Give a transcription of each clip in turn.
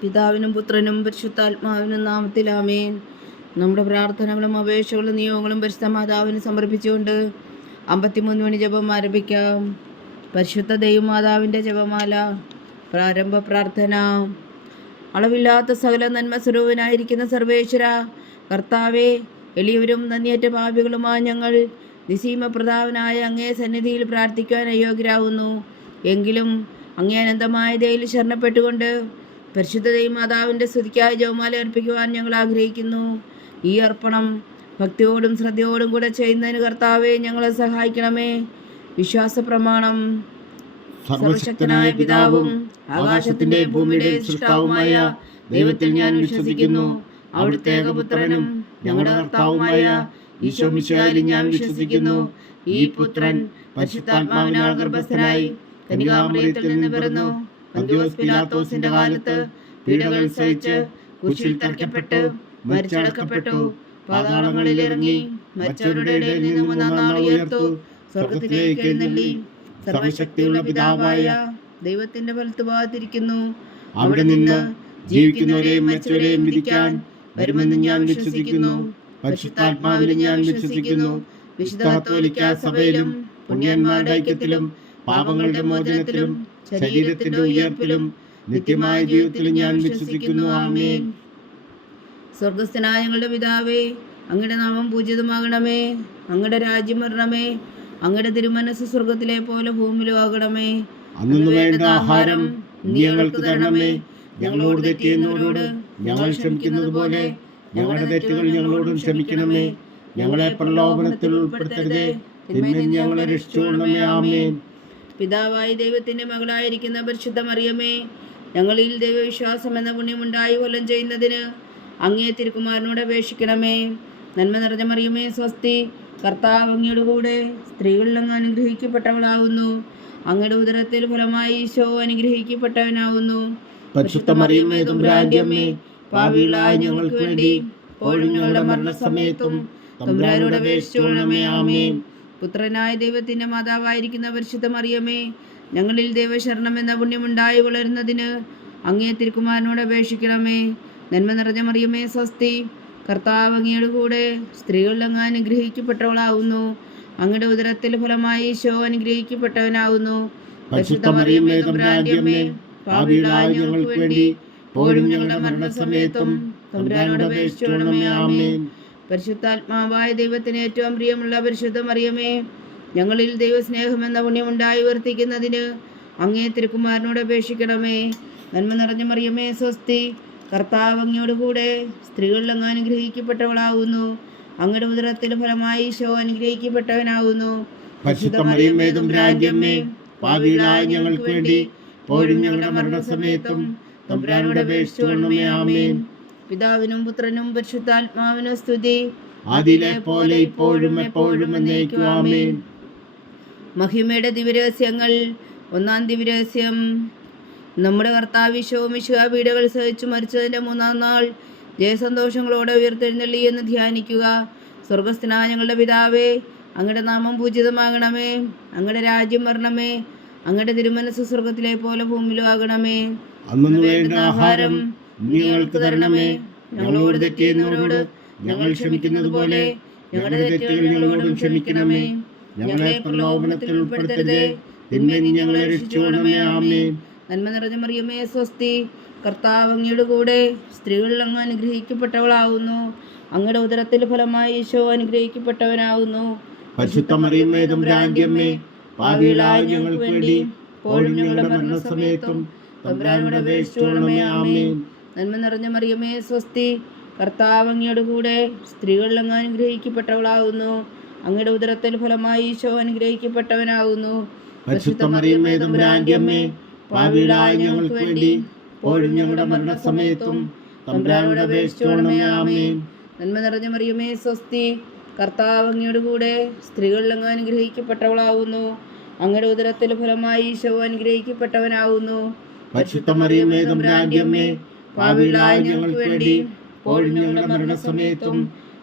പിതാവിനും പുത്രനും പരിശുദ്ധാത്മാവിനും നാമത്തിൽ ആമേൻ. നമ്മുടെ പ്രാർത്ഥനകളും അപേക്ഷകളും നിയോഗങ്ങളും പരിശുദ്ധ മാതാവിന് സമർപ്പിച്ചുകൊണ്ട് 53 മണി ജപം ആരംഭിക്കാം. പരിശുദ്ധ ദൈവമാതാവിൻ്റെ ജപമാല. പ്രാരംഭ പ്രാർത്ഥന. അളവില്ലാത്ത സകല നന്മ സ്വരൂപനായിരിക്കുന്ന സർവേശ്വര കർത്താവെ, എളിയവരും നന്ദിയേറ്റ പാപികളുമായ ഞങ്ങൾ നിസീമ പ്രതാപനായ അങ്ങേ സന്നിധിയിൽ പ്രാർത്ഥിക്കുവാൻ അയോഗ്യരാകുന്നു. എങ്കിലും അങ്ങേ അനന്തമായ ദയയിൽ ശരണപ്പെട്ടുകൊണ്ട് പരിശുദ്ധ ദൈവമാതാവിൻ്റെ സ്തുതിക്കായി ജപമാല അർപ്പിക്കുവാൻ ഞങ്ങൾ ആഗ്രഹിക്കുന്നു. ഈ അർപ്പണം ഭക്തിയോടും ശ്രദ്ധയോടും കൂടെ ചെയ്യുന്നതിന് കർത്താവെ ഞങ്ങളെ സഹായിക്കണമേ. വിശ്വാസ പ്രമാണം. സർവശക്തനായ പിതാവും ആകാശത്തിന്റെ ഭൂമിയുടെ സൃഷ്ടാവുമായ ദൈവത്തിൽ ഞാൻ വിശ്വസിക്കുന്നു. അവിടുത്തെ ഏകപുത്രനും ഞങ്ങളുടെ കർത്താവുമായ ഈശോ മിശിഹായിൽ ഞാൻ വിശ്വസിക്കുന്നു. ഈ പുത്രൻ പരിശുദ്ധാത്മാവിനാൽ ഗർഭസ്ഥനായി കന്യകാമറിയത്തിൽ നിന്ന് പിറന്നു. പന്തിയോസ് പിലാത്തോസിന്റെ കാലത്ത് പീഡകൾ സഹിച്ച് കുരിശിൽ തറയ്ക്കപ്പെട്ട് മരിച്ചടക്കപ്പെട്ടു. പാതാളങ്ങളിൽ ഇറങ്ങി മരിച്ചവരുടെ ഇടയിൽ നിന്ന് 3-ാം നാൾ ഉയർത്തു. സ്വർഗത്തിലേക്ക് എഴുന്നള്ളി സർവശക്തിയുള്ള പിതാവായ ദൈവത്തിന്റെ വലത്തുഭാഗത്തിരിക്കുന്നു. അവിടെ നിന്ന് ജീവിക്കുന്നവരെയും മരിച്ചവരെയും വിധിക്കാൻ വരുമെന്ന് ഞാൻ വിശ്വസിക്കുന്നു. പരിശുദ്ധാത്മാവിൽ ഞാൻ വിശ്വസിക്കുന്നു. വിശുദ്ധ കത്തോലിക്കാ സഭയിലും പുണ്യന്മാരുടെ ഐക്യത്തിലും പാപങ്ങളുടെ മോചനത്തിലും ശരീരത്തിന്റെ ഉയർപ്പിലും നിത്യമായ ജീവിതത്തിലും ഞാൻ വിശ്വസിക്കുന്നു. ആമേൻ. സ്വർഗസ്ഥനായ ഞങ്ങളുടെ പിതാവേ, അങ്ങയുടെ നാമം പൂജിതമാകണമേ. അങ്ങയുടെ രാജ്യം വരണമേ. അങ്ങയുടെ തിരുമനസ് സ്വർഗത്തിലെ പോലെ ഭൂമിയിലും ആകണമേ. അന്നു വേണ്ട ആഹാരം നീ ഞങ്ങൾക്ക് തരണമേ. ഞങ്ങളോട് തെറ്റ് ചെയ്യുന്നവരോട് ഞങ്ങൾ ക്ഷമിക്കുന്നത് പോലെ ഞങ്ങളുടെ തെറ്റുകൾ ഞങ്ങളോടും ക്ഷമിക്കണമേ. ഞങ്ങളെ പ്രലോഭനത്തിൽ ഉൾപ്പെടുത്തരുതേ, തിന്മയിൽ ഞങ്ങളെ രക്ഷിച്ചുകൊള്ളണമേ. ആമേൻ. പിതാവായ ദൈവത്തിന്റെ മകളായിരിക്കുന്ന പരിശുദ്ധ മറിയമേ, ഞങ്ങളിൽ ദൈവവിശ്വാസം എന്ന പുണ്യമുണ്ടായി കൊല്ലം ചെയ്യുന്നതിന് അങ്ങേ തിരുക്കുമാരനോട് അപേക്ഷിക്കണമേ. നന്മ നിറഞ്ഞ മറിയമേ സ്വസ്തി, കർത്താവ് അങ്ങയുടെ കൂടെ സ്ത്രീകളിൽ അങ്ങ് അനുഗ്രഹിക്കപ്പെട്ടവളാവുന്നു. അങ്ങയുടെ ഉദരത്തിൽ ഫലമായി ഈശോ അനുഗ്രഹിക്കപ്പെട്ടവനാവുന്നു. പരിശുദ്ധ മറിയമേ തമ്പുരാന്റെ അമ്മേ, പാപികളായ ഞങ്ങൾക്ക് വേണ്ടി ഇപ്പോഴും ഞങ്ങളുടെ മരണസമയത്തും തമ്പുരാനോട് അപേക്ഷിച്ചുകൊള്ളണമേ. ആമേൻ. പുത്രനായ ദൈവത്തിന്റെ മാതാവായിരിക്കുന്ന പരിശുദ്ധ മറിയമേ, ഞങ്ങളിൽ ദൈവശരണം എന്ന പുണ്യമുണ്ടായി വളരുന്നതിന് അങ്ങേ തിരുക്കുമാരനോട് അപേക്ഷിക്കണമേ. നന്മ നിറഞ്ഞ മറിയമേ സ്വസ്തി, കർത്താവ് അങ്ങയുടെ കൂടെ സ്ത്രീകളിൽ അങ്ങ് അനുഗ്രഹിക്കപ്പെട്ടവളാവുന്നു. അങ്ങയുടെ ഉദരത്തിൽ ഫലമായി ഈശോ അനുഗ്രഹിക്കപ്പെട്ടവനാവുന്നു. പരിശുദ്ധ മറിയമേ തമ്പുരാന്റെ അമ്മേ, പാപികളായ ഞങ്ങൾക്ക് വേണ്ടി ഇപ്പോഴും ഞങ്ങളുടെ മരണസമയത്തും തമ്പുരാനോട് അപേക്ഷിച്ചുകൊള്ളണമേ. ആമേൻ. പരിശുദ്ധാത്മാവായ ദൈവത്തിന് ഏറ്റവും പ്രിയമുള്ള പരിശുദ്ധ മറിയമേ, ഞങ്ങളിൽ ദൈവസ്നേഹം എന്ന പുണ്യമുണ്ടായി വർത്തിക്കുന്നതിന് അങ്ങേ തിരുക്കുമാരനോട് അപേക്ഷിക്കണമേ. നന്മ നിറഞ്ഞ മറിയമേ സ്വസ്തി, കർത്താവ് അങ്ങയോട് കൂടെ സ്ത്രീകളിൽ അങ്ങ് അനുഗ്രഹിക്കപ്പെട്ടവളാവുന്നു. അങ്ങയുടെ ഉദരത്തിൽ ഫലമായി ഈശോ അനുഗ്രഹിക്കപ്പെട്ടവനാവുന്നു. പരിശുദ്ധ മറിയമേ തമ്പുരാന്റെ അമ്മേ, പാപികളായ ഞങ്ങൾക്ക് വേണ്ടി ഇപ്പോഴും ഞങ്ങളുടെ മരണസമയത്തും തമ്പുരാനോട് അപേക്ഷിച്ചുകൊള്ളണമേ. ആമേൻ. പിതാവിനും പുത്രനും പരിശുദ്ധാത്മാവിനും സ്തുതി, ആദിയിലെ പോലെ ഇപ്പോഴും എപ്പോഴും എന്നേക്കും. ആമേൻ. മഹിമയുടെ ദിവ്യരഹസ്യങ്ങൾ. 1-ാം ദിവ്യരഹസ്യം. നമ്മുടെ കർത്താവ് ഈശോ മിശിഹാ പീഡകൾ സഹിച്ചു മരിച്ചതിൻ്റെ 3-ാം നാൾ ജയസന്തോഷങ്ങളോടെ ഉയർത്തെഴുന്നള്ളി എന്ന് ധ്യാനിക്കുക. സ്വർഗസ്ഥനായ ഞങ്ങളുടെ പിതാവേ, അങ്ങയുടെ നാമം പൂജിതമാകണമേ. അങ്ങയുടെ രാജ്യം വരണമേ. അങ്ങയുടെ തിരുമനസ് സ്വർഗത്തിലെ പോലെ ഭൂമിയിലും ആകണമേ. അന്നു വേണ്ട ആഹാരം നീ ഞങ്ങൾക്ക് തരണമേ. ഞങ്ങളോട് തെറ്റ് ചെയ്യുന്നവരോട് ഞങ്ങൾ ക്ഷമിക്കുന്നത് പോലെ ഞങ്ങളുടെ തെറ്റുകൾ ഞങ്ങളോടും ക്ഷമിക്കണമേ. ഞങ്ങളെ പ്രലോഭനത്തിൽ ഉൾപ്പെടുത്തരുതേ, തിന്മയിൽ ഞങ്ങളെ രക്ഷിച്ചുകൊള്ളണമേ. ആമേൻ. നന്മ നിറഞ്ഞ മറിയമേ സ്വസ്തി, കർത്താവ് അങ്ങയുടെ കൂടെ സ്ത്രീകളിൽ അങ്ങ് അനുഗ്രഹിക്കപ്പെട്ടവളാവുന്നു. അങ്ങയുടെ ഉദരത്തിൽ ഫലമായി ഈശോ അനുഗ്രഹിക്കപ്പെട്ടവനാവുന്നു. പരിശുദ്ധ മറിയമേ തമ്പുരാന്റെ അമ്മേ, പാപികളായ ഞങ്ങൾക്ക് വേണ്ടി ഇപ്പോഴും ഞങ്ങളുടെ മരണസമയത്തും തമ്പുരാനോട് അപേക്ഷിച്ചുകൊള്ളണമേ. ആമേൻ. നന്മ നിറഞ്ഞ മറിയമേ സ്വസ്തി, കർത്താവ് അങ്ങയുടെ കൂടെ സ്ത്രീകളിൽ അങ്ങ് അനുഗ്രഹിക്കപ്പെട്ടവളാവുന്നു. അങ്ങയുടെ ഉദരത്തിൽ ഫലമായി ഈശോ അനുഗ്രഹിക്കപ്പെട്ടവനാവുന്നു. പരിശുദ്ധ മറിയമേ തമ്പുരാന്റെ അമ്മേ, പാപികളായ ഞങ്ങൾക്ക് വേണ്ടി ഇപ്പോഴും ഞങ്ങളുടെ മരണസമയത്തും തമ്പുരാനോട് അപേക്ഷിച്ചുകൊള്ളണമേ. ആമേൻ. നന്മ നിറഞ്ഞ മറിയമേ സ്വസ്തി, കർത്താവ് അങ്ങയുടെ കൂടെ സ്ത്രീകളിൽ അങ്ങ് അനുഗ്രഹിക്കപ്പെട്ടവളാവുന്നു. അങ്ങയുടെ ഉദരത്തിൽ ഫലമായി ഈശോ അനുഗ്രഹിക്കപ്പെട്ടവനാവുന്നു. പരിശുദ്ധ മറിയമേ തമ്പുരാന്റെ അമ്മേ, പാപികളായ ഞങ്ങൾക്ക് വേണ്ടി ഇപ്പോഴും ഞങ്ങളുടെ മരണസമയത്തും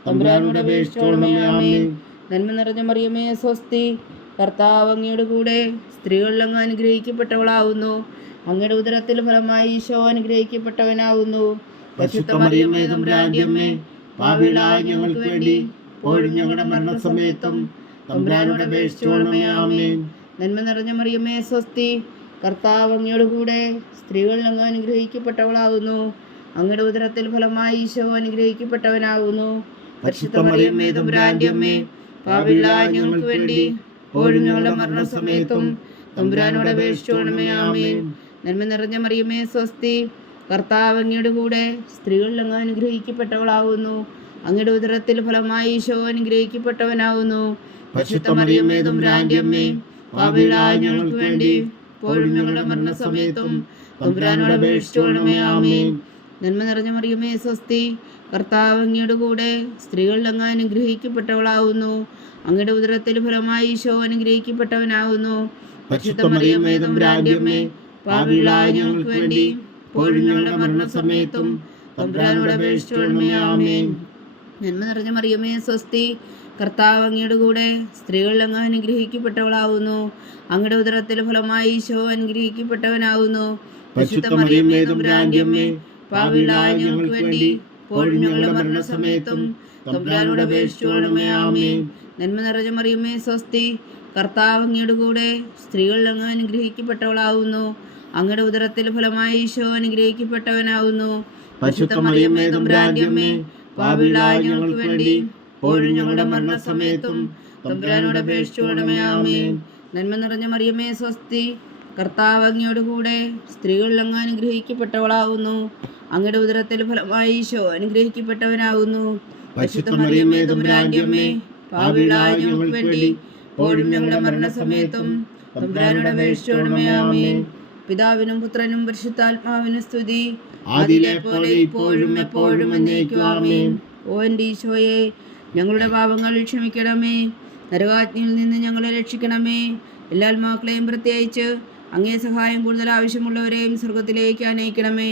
തമ്പുരാനോട് അപേക്ഷിച്ചുകൊള്ളണമേ. ആമേൻ. നന്മ നിറഞ്ഞ മറിയമേ സ്വസ്തി, കർത്താവ് അങ്ങയുടെ കൂടെ സ്ത്രീകളിൽ അങ്ങ് അനുഗ്രഹിക്കപ്പെട്ടവളാവുന്നു. അങ്ങയുടെ ഉദരത്തിൽ ഫലമായി ഈശോ അനുഗ്രഹിക്കപ്പെട്ടവനാകുന്നു. പരിശുദ്ധ മറിയമേ തമ്പുരാന്റെ അമ്മേ, പാപികളായ ഞങ്ങൾക്ക് വേണ്ടി ഇപ്പോഴും ഞങ്ങളുടെ മരണസമയത്തും തമ്പുരാനോട് അപേക്ഷിച്ചുകൊള്ളണമേ. ആമേൻ. നന്മ നിറഞ്ഞ മറിയമേ സ്വസ്തി, കർത്താവ് അങ്ങയോട് കൂടെ സ്ത്രീകളിൽ അങ്ങ് അനുഗ്രഹിക്കപ്പെട്ടവളാകുന്നു. അങ്ങയുടെ ഉദരത്തിൽ ഫലമായി ഈശോ അനുഗ്രഹിക്കപ്പെട്ടവനാകുന്നു. പരിശുദ്ധ മറിയമേ തമ്പുരാന്റെ അമ്മേ, പാപികളായ ഞങ്ങൾക്ക് വേണ്ടി ഇപ്പോഴും ഞങ്ങളുടെ മരണസമയത്തും തമ്പുരാനോട് അപേക്ഷിച്ചുകൊള്ളണമേ. ആമേൻ. നന്മ നിറഞ്ഞ മറിയമേ സ്വസ്തി, കർത്താവ് അങ്ങയുടെ കൂടെ സ്ത്രീകളിൽ അങ്ങ് അനുഗ്രഹിക്കപ്പെട്ടവളാകുന്നു. അങ്ങയുടെ ഉദരത്തിൽ ഫലമായി ഈശോ അനുഗ്രഹിക്കപ്പെട്ടവനാകുന്നു. പരിശുദ്ധ മറിയമേ തമ്പുരാന്റെ അമ്മേ, പാപികളായ ഞങ്ങൾക്ക് വേണ്ടി ഇപ്പോഴും ഞങ്ങളുടെ മരണസമയത്തും തമ്പുരാനോട് അപേക്ഷിച്ചുകൊള്ളണമേ. ആമേൻ. നന്മ നിറഞ്ഞ മറിയമേ സ്വസ്തി, കർത്താവ് അങ്ങയുടെ കൂടെ സ്ത്രീകളിൽ അങ്ങ് അനുഗ്രഹിക്കപ്പെട്ടവളാകുന്നു. അങ്ങയുടെ ഉദരത്തിൽ ഫലമായി ഈശോ അനുഗ്രഹിക്കപ്പെട്ടവനാകുന്നു. പരിശുദ്ധ മറിയമേ തമ്പുരാന്റെ അമ്മേ, പാപികളായ ഞങ്ങൾക്ക് വേണ്ടി ഇപ്പോഴും ഞങ്ങളുടെ മരണസമയത്തും തമ്പുരാനോട് അപേക്ഷിച്ചുകൊള്ളണമേ. ആമേൻ. നന്മ നിറഞ്ഞ മറിയമേ സ്വസ്തി, കർത്താവ് അങ്ങയുടെ കൂടെ സ്ത്രീകളിൽ അങ്ങ് അനുഗ്രഹിക്കപ്പെട്ടവളാകുന്നു. അങ്ങയുടെ ഉദരത്തിൽ ഫലമായി ഈശോ അനുഗ്രഹിക്കപ്പെട്ടവനാകുന്നു. പരിശുദ്ധ മറിയമേ തമ്പുരാന്റെ അമ്മേ, പാപികളായ ഞങ്ങൾക്ക് വേണ്ടി ഇപ്പോഴും ഞങ്ങളുടെ മരണസമയത്തും തമ്പുരാനോട് അപേക്ഷിച്ചുകൊള്ളണമേ. ആമേൻ. നന്മ നിറഞ്ഞ മറിയമേ സ്വസ്തി, കർത്താവ് അങ്ങയുടെ കൂടെ സ്ത്രീകളിൽ അങ്ങ് അനുഗ്രഹിക്കപ്പെട്ടവളാകുന്നു. അങ്ങയുടെ ഉദരത്തിൽ ഫലമായി ഈശോ അനുഗ്രഹിക്കപ്പെട്ടവനാകുന്നു. പരിശുദ്ധ മറിയമേ തമ്പുരാന്റെ അമ്മേ, പാപികളായ ഞങ്ങൾക്ക് വേണ്ടി ഇപ്പോഴും ഞങ്ങളുടെ മരണസമയത്തും തമ്പുരാനോട് അപേക്ഷിച്ചുകൊള്ളണമേ. ആമേൻ. നന്മ നിറഞ്ഞ മറിയമേ സ്വസ്തി, കർത്താവ് അങ്ങയുടെ കൂടെ സ്ത്രീകളിൽ അങ്ങ് അനുഗ്രഹിക്കപ്പെട്ടവളാകുന്നു. അങ്ങയുടെ ഉദരത്തിൽ ഫലമായി ഈശോ അനുഗ്രഹിക്കപ്പെട്ടവനാകുന്നു. പരിശുദ്ധ മറിയമേ തമ്പുരാന്റെ അമ്മേ, പാപികളായ ഞങ്ങൾക്ക് വേണ്ടി ഇപ്പോഴും ഞങ്ങളുടെ മരണസമയത്തും തമ്പുരാനോട് അപേക്ഷിച്ചുകൊള്ളണമേ. ആമേൻ. പിതാവിനും പുത്രനും പരിശുദ്ധാത്മാവിനും സ്തുതി, ആദിയിലെ പോലെ ഇപ്പോഴും എപ്പോഴും എന്നേക്കും. ആമേൻ. ഓ എൻ്റെ ഈശോയെ, ഞങ്ങളുടെ പാപങ്ങൾ ക്ഷമിക്കണമേ. നരകാജ്ഞയിൽ നിന്ന് ഞങ്ങളെ രക്ഷിക്കണമേ. എല്ലാ ആത്മാക്കളെയും പ്രത്യേകിച്ച് അങ്ങേ സഹായം കൂടുതൽ ആവശ്യമുള്ളവരെയും സ്വർഗത്തിലേക്ക് അനയിക്കണമേ.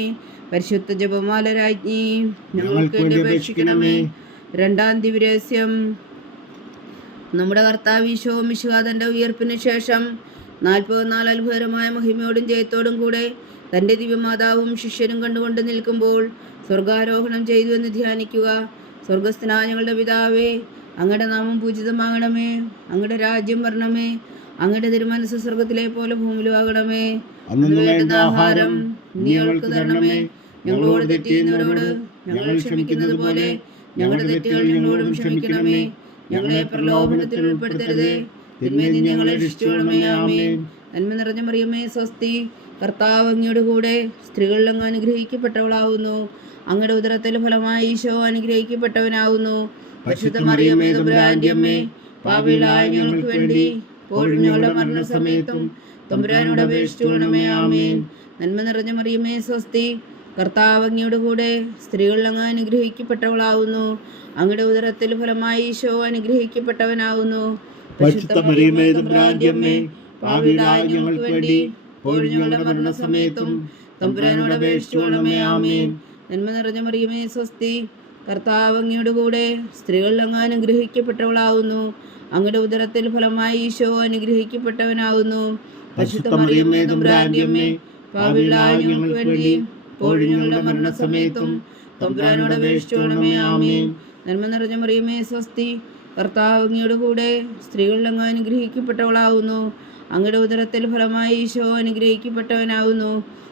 പരിശുദ്ധ ജപമാല രാജ്ഞി, ഞങ്ങൾക്ക് വേണ്ടി അപേക്ഷിക്കണമേ. രണ്ടാം ദിവ്യരഹസ്യം. നമ്മുടെ കർത്താവ് ഈശോ മിശിഹാ തൻ്റെ ഉയർപ്പിന് ശേഷം 44 അത്ഭുതകരമായ മഹിമയോടും ജയത്തോടും കൂടെ തൻ്റെ ദിവ്യമാതാവും ശിഷ്യരും കണ്ടുകൊണ്ട് നിൽക്കുമ്പോൾ സ്വർഗാരോഹണം ചെയ്തു എന്ന് ധ്യാനിക്കുക. സ്വർഗസ്ഥനായ ഞങ്ങളുടെ പിതാവേ, അങ്ങയുടെ നാമം പൂജിതമാകണമേ. അങ്ങയുടെ രാജ്യം വരണമേ. അങ്ങയുടെ തിരുമനസ്സ് സ്വർഗത്തിലെ പോലെ ഭൂമിയിലും ആകണമേ. അന്നു വേണ്ട ആഹാരം നീ ഞങ്ങൾക്ക് തരണമേ. ഞങ്ങളോട് തെറ്റ് ചെയ്യുന്നവരോട് ഞങ്ങൾ ക്ഷമിക്കുന്നത് പോലെ ഞങ്ങളുടെ തെറ്റുകൾ ഞങ്ങളോടും ക്ഷമിക്കണമേ. ഞങ്ങളെ പ്രലോഭനത്തിൽ ഉൾപ്പെടുത്തരുതേ, തിന്മയിൽ നിന്ന് ഞങ്ങളെ രക്ഷിച്ചുകൊള്ളണമേ. ആമേൻ. നന്മ നിറഞ്ഞ മറിയമേ സ്വസ്തി, കർത്താവ് അങ്ങയുടെ കൂടെ സ്ത്രീകളിൽ അങ്ങ് അനുഗ്രഹിക്കപ്പെട്ടവളാകുന്നു. അങ്ങയുടെ ഉദരത്തിൽ ഫലമായി ഈശോ അനുഗ്രഹിക്കപ്പെട്ടവനാകുന്നു. പരിശുദ്ധ മറിയമേ തമ്പുരാന്റെ അമ്മേ, പാപികളായ ഞങ്ങൾക്ക് വേണ്ടി ഇപ്പോഴും ഞങ്ങളുടെ മരണസമയത്തും തമ്പുരാനോട് അപേക്ഷിച്ചുകൊള്ളണമേ. ആമേൻ. നന്മ നിറഞ്ഞ മറിയമേ സ്വസ്തി, കർത്താവ് അങ്ങയുടെ കൂടെ സ്ത്രീകളിൽ അങ്ങ് അനുഗ്രഹിക്കപ്പെട്ടവളാകുന്നു. അങ്ങയുടെ ഉദരത്തിൽ ഫലമായി ഈശോ അനുഗ്രഹിക്കപ്പെട്ടവനാകുന്നു. പരിശുദ്ധ മറിയമേ തമ്പുരാന്റെ അമ്മേ, പാപികളായ ഞങ്ങൾക്ക് വേണ്ടി ഇപ്പോഴും ഞങ്ങളുടെ മരണസമയത്തും തമ്പുരാനോട് അപേക്ഷിച്ചുകൊള്ളണമേ. ആമേൻ. നന്മ നിറഞ്ഞ മറിയമേ സ്വസ്തി, കർത്താവ് അങ്ങയുടെ കൂടെ സ്ത്രീകളിൽ അങ്ങ് അനുഗ്രഹിക്കപ്പെട്ടവളാകുന്നു. അങ്ങയുടെ ഉദരത്തിൽ ഫലമായി ഈശോ അനുഗ്രഹിക്കപ്പെട്ടവനാകുന്നു. പരിശുദ്ധ മറിയമേ തമ്പുരാന്റെ അമ്മേ, പാപികളായ ഞങ്ങൾക്ക് വേണ്ടി ഇപ്പോഴും ഞങ്ങളുടെ മരണസമയത്തും തമ്പുരാനോട് അപേക്ഷിച്ചുകൊള്ളണമേ. ആമേൻ. നന്മ നിറഞ്ഞ മറിയമേ സ്വസ്തി, കർത്താവ് അങ്ങയുടെ കൂടെ സ്ത്രീകളിൽ അങ്ങ് അനുഗ്രഹിക്കപ്പെട്ടവളാകുന്നു. അങ്ങയുടെ ഉദരത്തിൽ ഫലമായി ഈശോ അനുഗ്രഹിക്കപ്പെട്ടവനാകുന്നു.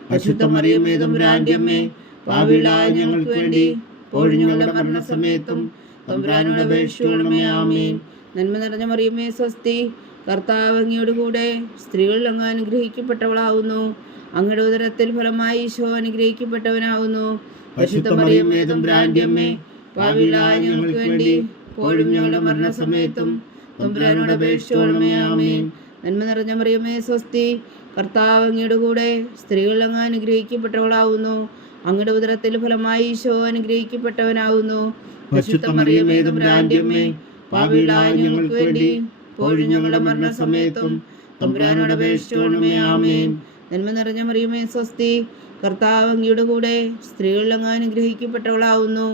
പരിശുദ്ധ മറിയമേ തമ്പുരാന്റെ അമ്മേ, പാപികളായ ഞങ്ങൾക്ക് വേണ്ടി ഇപ്പോഴും ഞങ്ങളുടെ മരണസമയത്തും തമ്പുരാനോട് അപേക്ഷിച്ചുകൊള്ളണമേ. ആമേൻ. നന്മ നിറഞ്ഞ മറിയമേ സ്വസ്തി, കർത്താവ് അങ്ങയുടെ കൂടെ സ്ത്രീകളിൽ അങ്ങ് അനുഗ്രഹിക്കപ്പെട്ടവളാകുന്നു. അങ്ങയുടെ ഉദരത്തിൽ ഫലമായി ഈശോ അനുഗ്രഹിക്കപ്പെട്ടവനാകുന്നു. പരിശുദ്ധ മറിയമേ തമ്പുരാന്റെ അമ്മേ, പാപികളായ ഞങ്ങൾക്ക് വേണ്ടി ഇപ്പോഴും ഞങ്ങളുടെ മരണസമയത്തും തമ്പുരാനോട് അപേക്ഷിച്ചുകൊള്ളണമേ. ആമേൻ. നന്മ നിറഞ്ഞ മറിയമേ സ്വസ്തി, കർത്താവ് അങ്ങയുടെ കൂടെ സ്ത്രീകളിൽ അങ്ങ് അനുഗ്രഹിക്കപ്പെട്ടവളാകുന്നു. അങ്ങയുടെ ഉദരത്തിൽ ഫലമായി ഈശോ അനുഗ്രഹിക്കപ്പെട്ടവനാകുന്നു. പരിശുദ്ധ മറിയമേ തമ്പുരാന്റെ അമ്മേ, പാപികളായ ഞങ്ങൾക്ക് വേണ്ടി ഇപ്പോഴും ഞങ്ങളുടെ മരണസമയത്തും തമ്പുരാനോട് അപേക്ഷിച്ചുകൊള്ളണമേ. ആമേൻ. നന്മ നിറഞ്ഞ മറിയമേ സ്വസ്തി, കർത്താവ് അങ്ങയുടെ കൂടെ സ്ത്രീകളിൽ അങ്ങ് അനുഗ്രഹിക്കപ്പെട്ടവളാകുന്നു.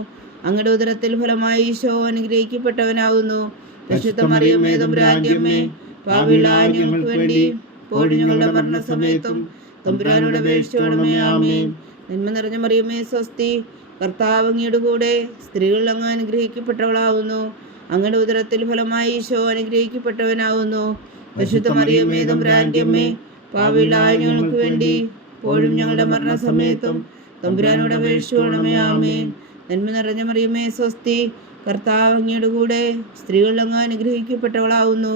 അങ്ങയുടെ ഉദരത്തിൽ ഫലമായി ഈശോ അനുഗ്രഹിക്കപ്പെട്ടവനാകുന്നു. പരിശുദ്ധ മറിയമേ തമ്പുരാന്റെ അമ്മേ, പാപികളായ ഞങ്ങൾക്ക് വേണ്ടി ഇപ്പോഴും ഞങ്ങളുടെ മരണസമയത്തും തമ്പുരാനോട് അപേക്ഷിച്ചുകൊള്ളണമേ. ആമേൻ. നന്മ നിറഞ്ഞ മറിയമേ സ്വസ്തി, കർത്താവ് അങ്ങയുടെ കൂടെ, സ്ത്രീകൾ അങ്ങ് അനുഗ്രഹിക്കപ്പെട്ടവളാവുന്നു. അങ്ങയുടെ ഉദരത്തിൽ ഫലമായി ഈശോ അനുഗ്രഹിക്കപ്പെട്ടവനാവുന്നു. പരിശുദ്ധ മറിയമേ തമ്പുരാന്റെ അമ്മേ, പാപികളായ ഞങ്ങൾക്ക് വേണ്ടി ഇപ്പോഴും ഞങ്ങളുടെ മരണസമയത്തും തമ്പുരാനോട് അപേക്ഷിച്ചുകൊള്ളണമേ. ആമേൻ. നന്മ നിറഞ്ഞ മറിയമേ സ്വസ്തി, കർത്താവ് അങ്ങയുടെ കൂടെ, സ്ത്രീകൾ അങ്ങ് അനുഗ്രഹിക്കപ്പെട്ടവളാവുന്നു.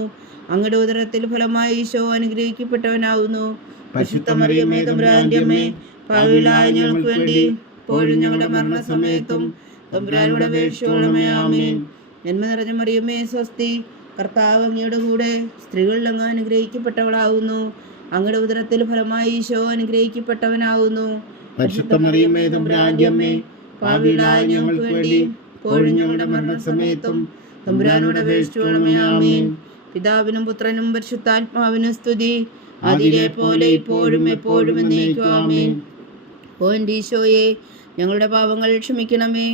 അങ്ങയുടെ ഉദരത്തിൽ ഫലമായി ഈശോ അനുഗ്രഹിക്കപ്പെട്ടവനാവുന്നു. പരിശുദ്ധ മറിയമേ തമ്പുരാന്റെ അമ്മേ, പാപികളായ ഞങ്ങൾക്ക് വേണ്ടി ഇപ്പോഴും ഞങ്ങളുടെ മരണസമയത്തും തമ്പുരാനോട് അപേക്ഷിച്ചുകൊള്ളണമേ. ആമേൻ. നന്മ നിറഞ്ഞ മറിയമേ സ്വസ്തി, കർത്താവ് അങ്ങയുടെ കൂടെ, സ്ത്രീകൾ അങ്ങ് അനുഗ്രഹിക്കപ്പെട്ടവളാവുന്നു. അങ്ങയുടെ ഉദരത്തിൽ ഫലമായി ഈശോ അനുഗ്രഹിക്കപ്പെട്ടവനാവുന്നു. പരിശുദ്ധ മറിയമേ തമ്പുരാന്റെ അമ്മേ, പാപികളായ ഞങ്ങൾക്ക് വേണ്ടി ഇപ്പോഴും ഞങ്ങളുടെ മരണസമയത്തും തമ്പുരാനോട് അപേക്ഷിച്ചുകൊള്ളണമേ. ആമേൻ. പിതാവിനും പുത്രനും പരിശുദ്ധാത്മാവിനും സ്തുതി, അതിലെ പോലെ ഇപ്പോഴും എപ്പോഴും എന്നേക്കും. ആമേൻ. ഓ എൻ്റെ ഈശോയെ, ഞങ്ങളുടെ പാപങ്ങൾ ക്ഷമിക്കണമേ.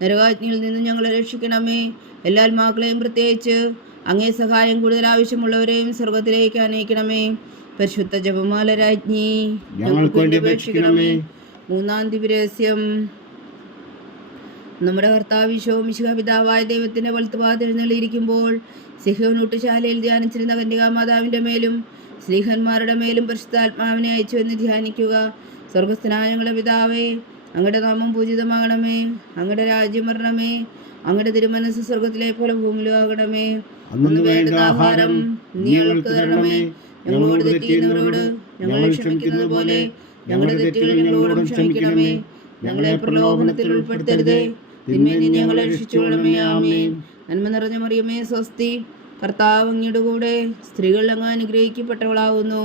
നരകാഗ്നിയിൽ നിന്ന് ഞങ്ങളെ രക്ഷിക്കണമേ. എല്ലാ ആത്മാക്കളെയും, പ്രത്യേകിച്ച് അങ്ങേ സഹായം കൂടുതൽ ആവശ്യമുള്ളവരെയും സ്വർഗത്തിലേക്ക് അനയിക്കണമേ. പരിശുദ്ധ ജപമാല രാജ്ഞി, ഞങ്ങൾക്ക് വേണ്ടി അപേക്ഷിക്കണമേ. മൂന്നാം ദിവ്യരഹസ്യം. നമ്മുടെ കർത്താവ് ഈശോ മിശിഹാ പിതാവായ ദൈവത്തിൻ്റെ വലത്തുഭാഗത്ത് എഴുന്നള്ളിയിരിക്കുമ്പോൾ സിഹോൻ ഊട്ടുശാലയിൽ ധ്യാനിച്ചിരുന്ന കന്യകാമാതാവിൻ്റെ മേലും സ്ലീഹന്മാരുടെ മേലും പരിശുദ്ധാത്മാവിനെ അയച്ചു എന്ന് ധ്യാനിക്കുക. സ്വർഗസ്ഥനായ ഞങ്ങളുടെ പിതാവേ, അങ്ങയുടെ നാമം പൂജിതമാകണമേ. അങ്ങയുടെ രാജ്യം വരണമേ. അങ്ങയുടെ തിരുമനസ്സ് സ്വർഗത്തിലെ പോലെ ഭൂമിയിലും ആകണമേ. അന്നു വേണ്ട ആഹാരം നീ ഞങ്ങൾക്ക് തരണമേ. ഞങ്ങളോട് തെറ്റിയുന്നവരോട് ഞങ്ങൾ ക്ഷമിക്കുന്നത് പോലെ ഞങ്ങളുടെ തെറ്റുകൾ ഞങ്ങളോടും ക്ഷമിക്കണമേ. ഞങ്ങളെ പ്രലോഭനത്തിൽ ഉൾപ്പെടുത്തരുതേ, തിന്മയിൽ നിന്ന് ഞങ്ങളെ രക്ഷിച്ചുകൊള്ളണമേ. ആമേൻ. നന്മ നിറഞ്ഞ മറിയമേ സ്വസ്തി, കർത്താവ് അങ്ങയുടെ കൂടെ, സ്ത്രീകൾ അങ്ങ് അനുഗ്രഹിക്കപ്പെട്ടവളാവുന്നു.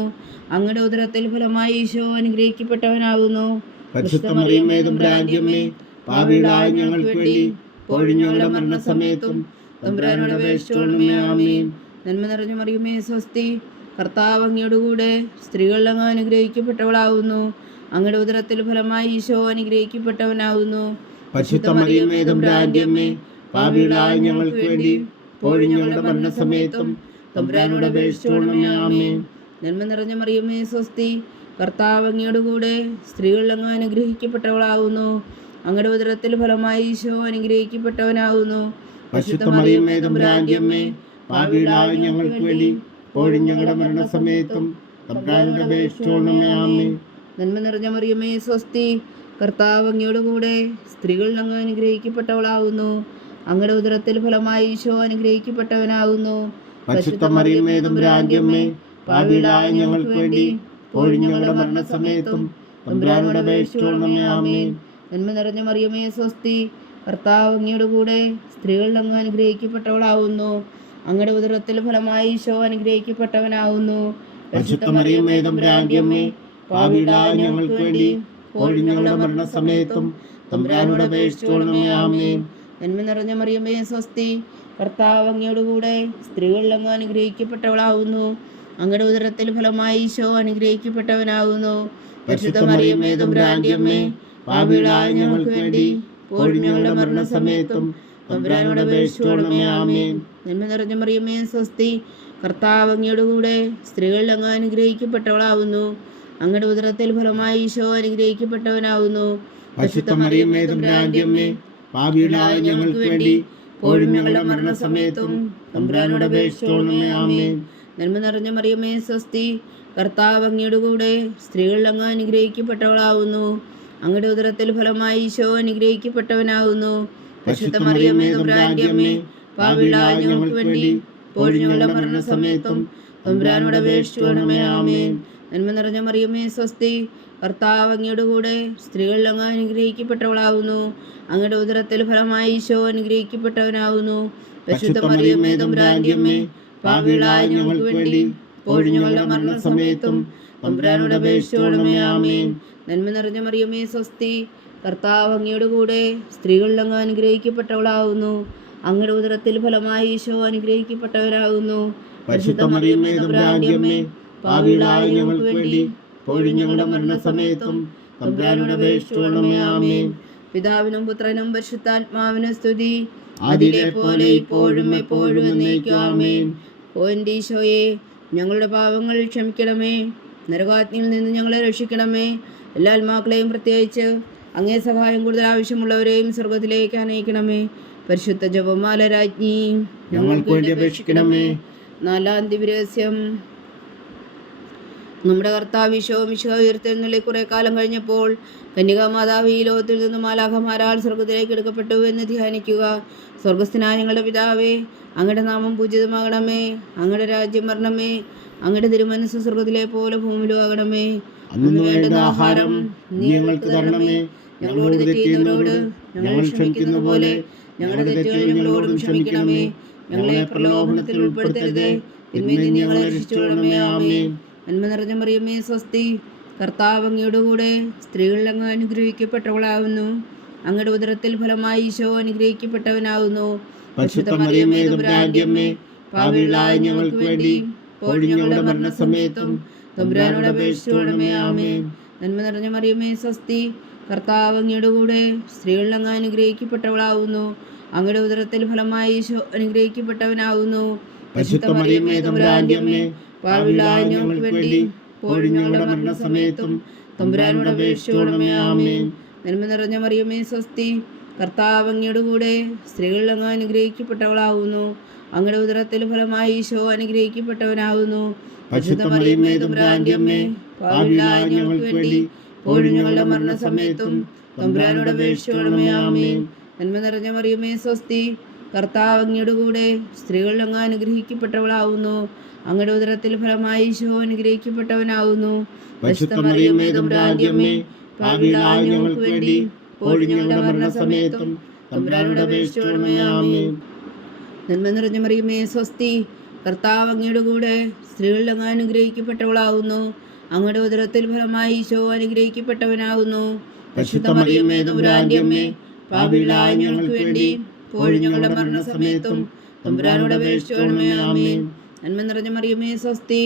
അങ്ങയുടെ ഉദരത്തിൽ ഫലമായി ഈശോ അനുഗ്രഹിക്കപ്പെട്ടവനാകുന്നു. പരിശുദ്ധ മറിയമേ തമ്പുരാന്റെ അമ്മേ, പാപികളായ ഞങ്ങൾക്ക് വേണ്ടി ഇപ്പോഴും ഞങ്ങളുടെ മരണസമയത്തും തമ്പുരാനോട് അപേക്ഷിച്ചുകൊള്ളണമേ. ആമേൻ. നന്മ നിറഞ്ഞ മറിയമേ സ്വസ്തി, കർത്താവ് അങ്ങയുടെ കൂടെ, സ്ത്രീകൾ അങ്ങ് അനുഗ്രഹിക്കപ്പെട്ടവളാവുന്നു. അങ്ങയുടെ ഉദരത്തിൽ ഫലമായി ഈശോ അനുഗ്രഹിക്കപ്പെട്ടവനാകുന്നു. പരിശുദ്ധ മറിയമേ തമ്പുരാന്റെ അമ്മേ, പാപികളായ ഞങ്ങൾക്ക് വേണ്ടി ഇപ്പോഴും ഞങ്ങളുടെ മരണസമയത്തും തമ്പുരാനോട് അപേക്ഷിച്ചുകൊള്ളണമേ. ആമേൻ. നന്മ നിറഞ്ഞ മറിയമേ സ്വസ്തി, കർത്താവ് അങ്ങയുടെ കൂടെ, സ്ത്രീകൾ അങ്ങ് അനുഗ്രഹിക്കപ്പെട്ടവളാവുന്നു. അങ്ങയുടെ ഉദരത്തിൽ ഫലമായി ഈശോ അനുഗ്രഹിക്കപ്പെട്ടവനാകുന്നു. പരിശുദ്ധ മറിയമേ തമ്പുരാന്റെ അമ്മേ, പാപികളായ ഞങ്ങൾക്ക് വേണ്ടി ഇപ്പോഴും ഞങ്ങളുടെ മരണസമയത്തും തമ്പുരാനോട് അപേക്ഷിച്ചുകൊള്ളണമേ. ആമേൻ. നന്മ നിറഞ്ഞ മറിയമേ സ്വസ്തി, കർത്താവ് അങ്ങയുടെ കൂടെ, സ്ത്രീകൾ അങ്ങ് അനുഗ്രഹിക്കപ്പെട്ടവളാവുന്നു. അങ്ങയുടെ ഉദരത്തിൽ ഫലമായി ഈശോ അനുഗ്രഹിക്കപ്പെട്ടവനാകുന്നു. പരിശുദ്ധ മറിയമേ തമ്പുരാന്റെ അമ്മേ, പാപികളായ ഞങ്ങൾക്ക് വേണ്ടി ഇപ്പോഴും ഞങ്ങളുടെ മരണസമയത്തും തമ്പുരാനോട് അപേക്ഷിച്ചുകൊള്ളണമേ. ആമേൻ. നന്മ നിറഞ്ഞ മറിയമേ സ്വസ്തി, കർത്താവ് അങ്ങയുടെ കൂടെ, സ്ത്രീകൾ അങ്ങ് അനുഗ്രഹിക്കപ്പെട്ടവളാവുന്നു. അങ്ങയുടെ ഉദരത്തിൽ ഫലമായി ഈശോ അനുഗ്രഹിക്കപ്പെട്ടവനാകുന്നു. പരിശുദ്ധ മറിയമേ തമ്പുരാന്റെ അമ്മേ, പാപികളായ ഞങ്ങൾക്ക് വേണ്ടി ഇപ്പോഴും ഞങ്ങളുടെ മരണസമയത്തും തമ്പുരാനോട് അപേക്ഷിച്ചുകൊള്ളണമേ. ആമേൻ. നന്മ നിറഞ്ഞ മറിയമേ സ്വസ്തി, കർത്താവ് അങ്ങയുടെ കൂടെ, സ്ത്രീകൾ അങ്ങ് അനുഗ്രഹിക്കപ്പെട്ടവളാവുന്നു. അങ്ങയുടെ ഉദരത്തിൽ ഫലമായി ഈശോ അനുഗ്രഹിക്കപ്പെട്ടവനാകുന്നു. പരിശുദ്ധ മറിയമേ തമ്പുരാന്റെ അമ്മേ, പാപികളായ ഞങ്ങൾക്ക് വേണ്ടി ഇപ്പോഴും ഞങ്ങളുടെ മരണസമയത്തും തമ്പുരാനോട് അപേക്ഷിച്ചുകൊള്ളണമേ. ആമേൻ. നന്മ നിറഞ്ഞ മറിയമേ സ്വസ്തി, കർത്താവ് അങ്ങയുടെ കൂടെ, സ്ത്രീകൾ അങ്ങ് അനുഗ്രഹിക്കപ്പെട്ടവളാവുന്നു. അങ്ങയുടെ ഉദരത്തിൽ ഫലമായി ഈശോ അനുഗ്രഹിക്കപ്പെട്ടവനാകുന്നു. പരിശുദ്ധ മറിയമേ തമ്പുരാന്റെ അമ്മേ, പാപികളായ ഞങ്ങൾക്ക് വേണ്ടി ഇപ്പോഴും ഞങ്ങളുടെ മരണസമയത്തും തമ്പുരാനോട് അപേക്ഷിച്ചുകൊള്ളണമേ. ആമേൻ. നന്മ നിറഞ്ഞ മറിയമേ സ്വസ്തി, കർത്താവ് അങ്ങയുടെ കൂടെ, സ്ത്രീകൾ അങ്ങ് അനുഗ്രഹിക്കപ്പെട്ടവളാവുന്നു. അങ്ങയുടെ ഉദരത്തിൽ ഫലമായി ഈശോ അനുഗ്രഹിക്കപ്പെട്ടവനാകുന്നു. പരിശുദ്ധ മറിയമേ തമ്പുരാന്റെ അമ്മേ, പാപികളായ ഞങ്ങൾക്ക് വേണ്ടി ഇപ്പോഴും ഞങ്ങളുടെ മരണസമയത്തും തമ്പുരാനോട് അപേക്ഷിച്ചുകൊള്ളണമേ. ആമേൻ. നന്മ നിറഞ്ഞ മറിയമേ സ്വസ്തി, കർത്താവ് അങ്ങയുടെ കൂടെ, സ്ത്രീകൾ അങ്ങ് അനുഗ്രഹിക്കപ്പെട്ടവളാവുന്നു. അങ്ങയുടെ ഉദരത്തിൽ ഫലമായി ഈശോ അനുഗ്രഹിക്കപ്പെട്ടവനാവുന്നു. പരിശുദ്ധ മറിയമേ തമ്പുരാന്റെ അമ്മേ, പാപികളായ ഞങ്ങൾക്ക് വേണ്ടി ഇപ്പോഴും ഞങ്ങളുടെ മരണസമയത്തും തമ്പുരാനോട് അപേക്ഷിച്ചുകൊള്ളണമേ. ആമേൻ. നന്മ നിറഞ്ഞ മറിയമേ സ്വസ്തി, കർത്താവ് അങ്ങയുടെ കൂടെ, സ്ത്രീകൾ അങ്ങ് അനുഗ്രഹിക്കപ്പെട്ടവളാവുന്നു. അങ്ങയുടെ ഉദരത്തിൽ ഫലമായി ഈശോ അനുഗ്രഹിക്കപ്പെട്ടവരാകുന്നു. പരിശുദ്ധ മറിയമേ തമ്പുരാന്റെ അമ്മേ, പാപികളായ ഞങ്ങൾക്ക് വേണ്ടി ഇപ്പോഴും ഞങ്ങളുടെ മരണസമയത്തും തമ്പുരാനോട് അപേക്ഷിച്ചുകൊള്ളണമേ. ആമേൻ. പിതാവിനും പുത്രനും പരിശുദ്ധാത്മാവിനും സ്തുതി, അതിലെ പോലെ ഇപ്പോഴും എപ്പോഴും എന്നേക്കും. ആമേൻ. ഓ എൻ്റെ ഈശോയെ, ഞങ്ങളുടെ പാപങ്ങൾ ക്ഷമിക്കണമേ. നരകാഗ്നിയിൽ നിന്ന് ഞങ്ങളെ രക്ഷിക്കണമേ. എല്ലാ ആത്മാക്കളെയും പ്രത്യേകിച്ച് അങ്ങേ സഹായം കൂടുതൽ ആവശ്യമുള്ളവരെയും സ്വർഗത്തിലേക്ക് അനയിക്കണമേ. പരിശുദ്ധ ജപമാല രാജ്ഞി ഞങ്ങൾക്ക് വേണ്ടി അപേക്ഷിക്കണമേ. 4-ാം ദിവ്യരഹസ്യം. നമ്മുടെ കർത്താവ് ഈശോ ഉയർത്തെഴുന്നള്ളി കുറെ കാലം കഴിഞ്ഞപ്പോൾ കന്യകാമാതാവ് ഈ ലോകത്തിൽ നിന്ന് മാലാഖമാരാൽ സ്വർഗത്തിലേക്ക് എടുക്കപ്പെട്ടു എന്ന് ധ്യാനിക്കുക. സ്വർഗസ്ഥനായ ഞങ്ങളുടെ പിതാവേ, അങ്ങയുടെ നാമം പൂജിതമാകണമേ. അങ്ങയുടെ രാജ്യം വരണമേ. അങ്ങയുടെ തിരുമനസ്സ് സ്വർഗത്തിലെ പോലെ ഭൂമിയിലും ആകണമേ. അന്നു വേണ്ടുന്ന ആഹാരം നീ ഞങ്ങൾക്ക് തരണമേ. ഞങ്ങളോട് തെറ്റിയുന്നവരോട് ഞങ്ങൾ ക്ഷമിക്കുന്ന പോലെ ഞങ്ങളുടെ തെറ്റുകൾ ഞങ്ങളോടും ക്ഷമിക്കണമേ. ഞങ്ങളെ പ്രലോഭനത്തിൽ ഉൾപ്പെടുത്തരുതേ, തിന്മയിൽ നിന്ന് ഞങ്ങളെ രക്ഷിച്ചുകൊള്ളണമേ. ആമേൻ. നന്മ നിറഞ്ഞ മറിയമേ, സ്വസ്തി. കർത്താവ് അങ്ങയുടെ കൂടെ സ്ത്രീകളിൽ അങ്ങ് അനുഗ്രഹിക്കപ്പെട്ടവളാവുന്നു. അങ്ങയുടെ ഉദരത്തിൽ ഫലമായി ഈശോ അനുഗ്രഹിക്കപ്പെട്ടവനാവുന്നു. പരിശുദ്ധ മറിയമേ, തമ്പുരാന്റെ അമ്മേ, പാപികളായ ഞങ്ങൾക്ക് വേണ്ടി ഇപ്പോഴും ഞങ്ങളുടെ മരണസമയത്തും തമ്പുരാനോട് അപേക്ഷിച്ചുകൊള്ളണമേ. ആമേൻ. നന്മ നിറഞ്ഞ മറിയമേ, സ്വസ്തി. കർത്താവ് അങ്ങയുടെ കൂടെ സ്ത്രീകളിൽ അങ്ങ് അനുഗ്രഹിക്കപ്പെട്ടവളാവുന്നു. അങ്ങയുടെ ഉദരത്തിൽ ഫലമായി ഈശോ അനുഗ്രഹിക്കപ്പെട്ടവനാവുന്നു. പരിശുദ്ധ മറിയമേ, തമ്പുരാന്റെ അമ്മേ, പാപികളായ ഞങ്ങൾക്ക് വേണ്ടി ഇപ്പോഴും ഞങ്ങളുടെ മരണസമയത്തും തമ്പുരാനോട് അപേക്ഷിച്ചുകൊള്ളണമേ. ആമേൻ. നന്മ നിറഞ്ഞ മറിയമേ, സ്വസ്തി. കർത്താവ് അങ്ങയുടെ കൂടെ സ്ത്രീകളിൽ അങ്ങ് അനുഗ്രഹിക്കപ്പെട്ടവളാവുന്നു. അങ്ങയുടെ ഉദരത്തിൽ ഫലമായി ഈശോ അനുഗ്രഹിക്കപ്പെട്ടവനാവുന്നു. പരിശുദ്ധ മറിയമേ, തമ്പുരാന്റെ അമ്മേ, പാപികളായ ഞങ്ങൾക്ക് വേണ്ടി ഇപ്പോഴും ഞങ്ങളുടെ മരണസമയത്തും തമ്പുരാനോട് അപേക്ഷിച്ചുകൊള്ളണമേ. ആമേൻ. നന്മ നിറഞ്ഞ മറിയമേ, സ്വസ്തി. കർത്താവ് അങ്ങയുടെ കൂടെ സ്ത്രീകളിൽ അങ്ങ് അനുഗ്രഹിക്കപ്പെട്ടവളാവുന്നു. അങ്ങയുടെ ഉദരത്തിൽ ഫലമായി ഈശോ അനുഗ്രഹിക്കപ്പെട്ടവനാവുന്നു. പരിശുദ്ധ മറിയമേ, തമ്പുരാന്റെ അമ്മേ, പാപികളായ ഞങ്ങൾക്ക് വേണ്ടി ഇപ്പോഴും ഞങ്ങളുടെ മരണസമയത്തും തമ്പുരാനോട് അപേക്ഷിച്ചുകൊള്ളണമേ. ആമേൻ. നന്മ നിറഞ്ഞ മറിയമേ, സ്വസ്തി. കർത്താവ് അങ്ങയുടെ കൂടെ സ്ത്രീകളിൽ അങ്ങ് അനുഗ്രഹിക്കപ്പെട്ടവളാവുന്നു. അങ്ങയുടെ ഉദരത്തിൽ ഫലമായി ഈശോ അനുഗ്രഹിക്കപ്പെട്ടവനാവുന്നു. പരിശുദ്ധ മറിയമേ, തമ്പുരാന്റെ അമ്മേ, പാപികളായ ഞങ്ങൾക്ക് വേണ്ടി ഇപ്പോഴും ഞങ്ങളുടെ മരണസമയത്തും തമ്പുരാനോട് അപേക്ഷിച്ചുകൊള്ളണമേ. ആമേൻ. നന്മ നിറഞ്ഞ മറിയമേ, സ്വസ്തി.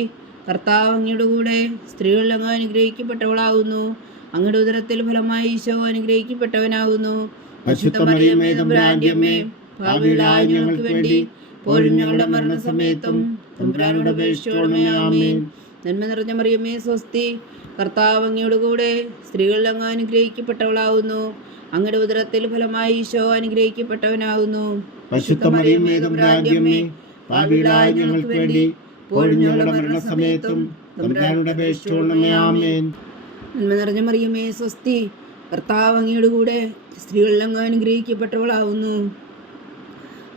കർത്താവ് അങ്ങയുടെ കൂടെ സ്ത്രീകളിൽ അങ്ങ് അനുഗ്രഹിക്കപ്പെട്ടവളാവുന്നു. അങ്ങയുടെ ഉദരത്തിൽ ഫലമായി ഈശോ അനുഗ്രഹിക്കപ്പെട്ടവനാവുന്നു. പരിശുദ്ധ മറിയമേ, തമ്പുരാന്റെ അമ്മേ, പാപികളായ ഞങ്ങൾക്ക് വേണ്ടി ഇപ്പോഴും ഞങ്ങളുടെ മരണസമയത്തും തമ്പുരാനോട് അപേക്ഷിച്ചുകൊള്ളണമേ. ആമേൻ. നന്മ നിറഞ്ഞ മറിയമേ, സ്വസ്തി. കർത്താവ് അങ്ങയുടെ കൂടെ സ്ത്രീകളിൽ അങ്ങ് അനുഗ്രഹിക്കപ്പെട്ടവളാവുന്നു. അങ്ങയുടെ ഉദരത്തിൽ ഫലമായി ഈശോ അനുഗ്രഹിക്കപ്പെട്ടവനാവുന്നു. പരിശുദ്ധ മറിയമേ, തമ്പുരാന്റെ അമ്മേ, പാപികളായ ഞങ്ങൾക്ക് വേണ്ടി ഇപ്പോഴും ഞങ്ങളുടെ മരണസമയത്തും തമ്പുരാനോട് അപേക്ഷിച്ചുകൊള്ളണമേ. ആമേൻ. നന്മ നിറഞ്ഞ മറിയമേ, സ്വസ്തി. കർത്താവ് അങ്ങയുടെ കൂടെ സ്ത്രീകളിൽ അങ്ങ് അനുഗ്രഹിക്കപ്പെട്ടവളാവുന്നു.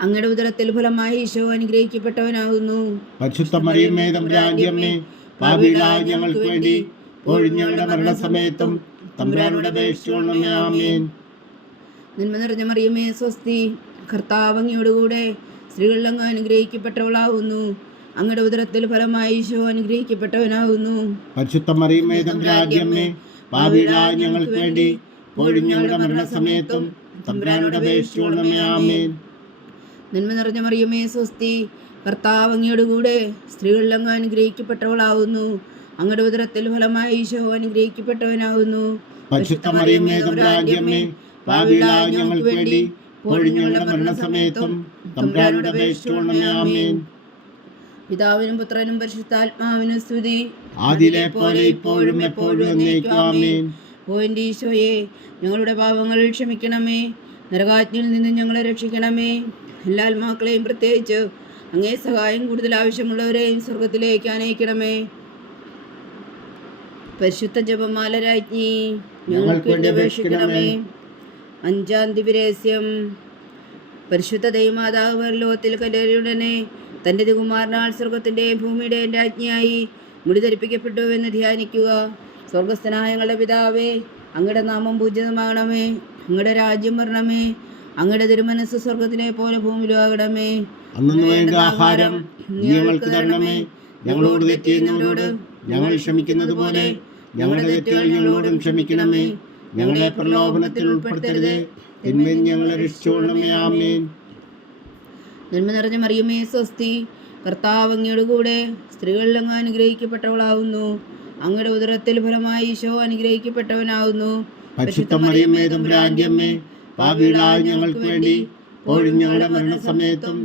അങ്ങയുടെ ഉദരത്തിൽ ഫലമായി ഈശോ അനുഗ്രഹിക്കപ്പെട്ടവനാകുന്നു. പരിശുദ്ധ മറിയമേ, തമ്പുരാന്റെ അമ്മേ, പാപികളായ ഞങ്ങൾക്ക് വേണ്ടി ഇപ്പോഴും ഞങ്ങളുടെ മരണസമയത്തും തമ്പുരാനോട് അപേക്ഷിച്ചുകൊള്ളണമേ. ആമേൻ. നന്മ നിറഞ്ഞ മറിയമേ, സ്വസ്തി. കർത്താവ് അങ്ങയുടെ കൂടെ സ്ത്രീകളിൽ അങ്ങ് അനുഗ്രഹിക്കപ്പെട്ടവളാവുന്നു. അങ്ങയുടെ ഉദരത്തിൽ ഫലമായി ഈശോ അനുഗ്രഹിക്കപ്പെട്ടവനാകുന്നു. പരിശുദ്ധ മറിയമേ, തമ്പുരാന്റെ അമ്മേ, പാപികളായ ഞങ്ങൾക്ക് വേണ്ടി ഇപ്പോഴും ഞങ്ങളുടെ മരണസമയത്തും തമ്പുരാനോട് അപേക്ഷിച്ചുകൊള്ളണമേ. ആമേൻ. നന്മ നിറഞ്ഞ മറിയമേ, സ്വസ്തി. കർത്താവ് അങ്ങയുടെ കൂടെ സ്ത്രീകളിൽ അങ്ങ് അനുഗ്രഹിക്കപ്പെട്ടവളാവുന്നു. അങ്ങയുടെ ഉദരത്തിൽ ഫലമായി ഈശോ അനുഗ്രഹിക്കപ്പെട്ടവനാകുന്നു. പരിശുദ്ധ മറിയമേ, തമ്പുരാന്റെ അമ്മേ, പാപികളായ ഞങ്ങൾക്ക് വേണ്ടി ഇപ്പോഴും ഞങ്ങളുടെ മരണസമയത്തും തമ്പുരാനോട് അപേക്ഷിച്ചുകൊള്ളണമേ. ആമേൻ. പിതാവിനും പുത്രനും പരിശുദ്ധാത്മാവിനും സ്തുതി. ആദിയിലെ പോലെ ഇപ്പോഴും എപ്പോഴും എന്നേക്കും. ആമേൻ. ഓ എൻ്റെ ഈശോയെ, ഞങ്ങളുടെ പാപങ്ങൾ ക്ഷമിക്കണമേ. നരകാജ്ഞയിൽ നിന്ന് ഞങ്ങളെ രക്ഷിക്കണമേ. എല്ലാ ആത്മാക്കളെയും പ്രത്യേകിച്ച് അങ്ങേ സഹായം കൂടുതൽ ആവശ്യമുള്ളവരെയും സ്വർഗത്തിലേക്ക് അനയിക്കണമേ. പരിശുദ്ധ ജപമാല രാജ്ഞി ഞങ്ങൾക്ക് വേണ്ടി അപേക്ഷിക്കണമേ. 5-ാം ദിവ്യരഹസ്യം. പരിശുദ്ധ ദൈവമാതാവ് പരലോകത്തിൽ കല്ലേറിയുടനെ തൻ്റെ തികുമാരനാൽ സ്വർഗത്തിൻ്റെയും ഭൂമിയുടെയും രാജ്ഞിയായി മുടി ധരിപ്പിക്കപ്പെട്ടു എന്ന് ധ്യാനിക്കുക. സ്വർഗസ്ഥനായ ഞങ്ങളുടെ പിതാവേ, അങ്ങയുടെ നാമം പൂജിതമാകണമേ. അങ്ങയുടെ രാജ്യം വരണമേ. അങ്ങയുടെ തിരുമനസ്സ് സ്വർഗത്തിലെ പോലെ ഭൂമിയിലും ആകണമേ. അന്നു വേണ്ട ആഹാരം നീ ഞങ്ങൾക്ക് തരണമേ. ഞങ്ങളോട് തെറ്റിയുന്നവരോട് ഞങ്ങൾ ക്ഷമിക്കുന്നത് പോലെ ഞങ്ങളുടെ തെറ്റുകൾ ഞങ്ങളോടും ക്ഷമിക്കണമേ. ഞങ്ങളെ പ്രലോഭനത്തിൽ ഉൾപ്പെടുത്തരുതേ, തിന്മയിൽ ഞങ്ങളെ രക്ഷിച്ചുകൊള്ളണമേ. ആമേൻ. നന്മ നിറഞ്ഞ മറിയമേ, സ്വസ്തി. കർത്താവ് അങ്ങയുടെ കൂടെ സ്ത്രീകളിൽ അങ്ങ് അനുഗ്രഹിക്കപ്പെട്ടവളാവുന്നു. അങ്ങയുടെ ഉദരത്തിൽ ഫലമായി ഈശോ അനുഗ്രഹിക്കപ്പെട്ടവനാവുന്നു. പരിശുദ്ധ മറിയമേ, തമ്പുരാന്റെ അമ്മേ, പാപികളായ ഞങ്ങൾക്ക് വേണ്ടി ഇപ്പോഴും ഞങ്ങളുടെ മരണസമയത്തും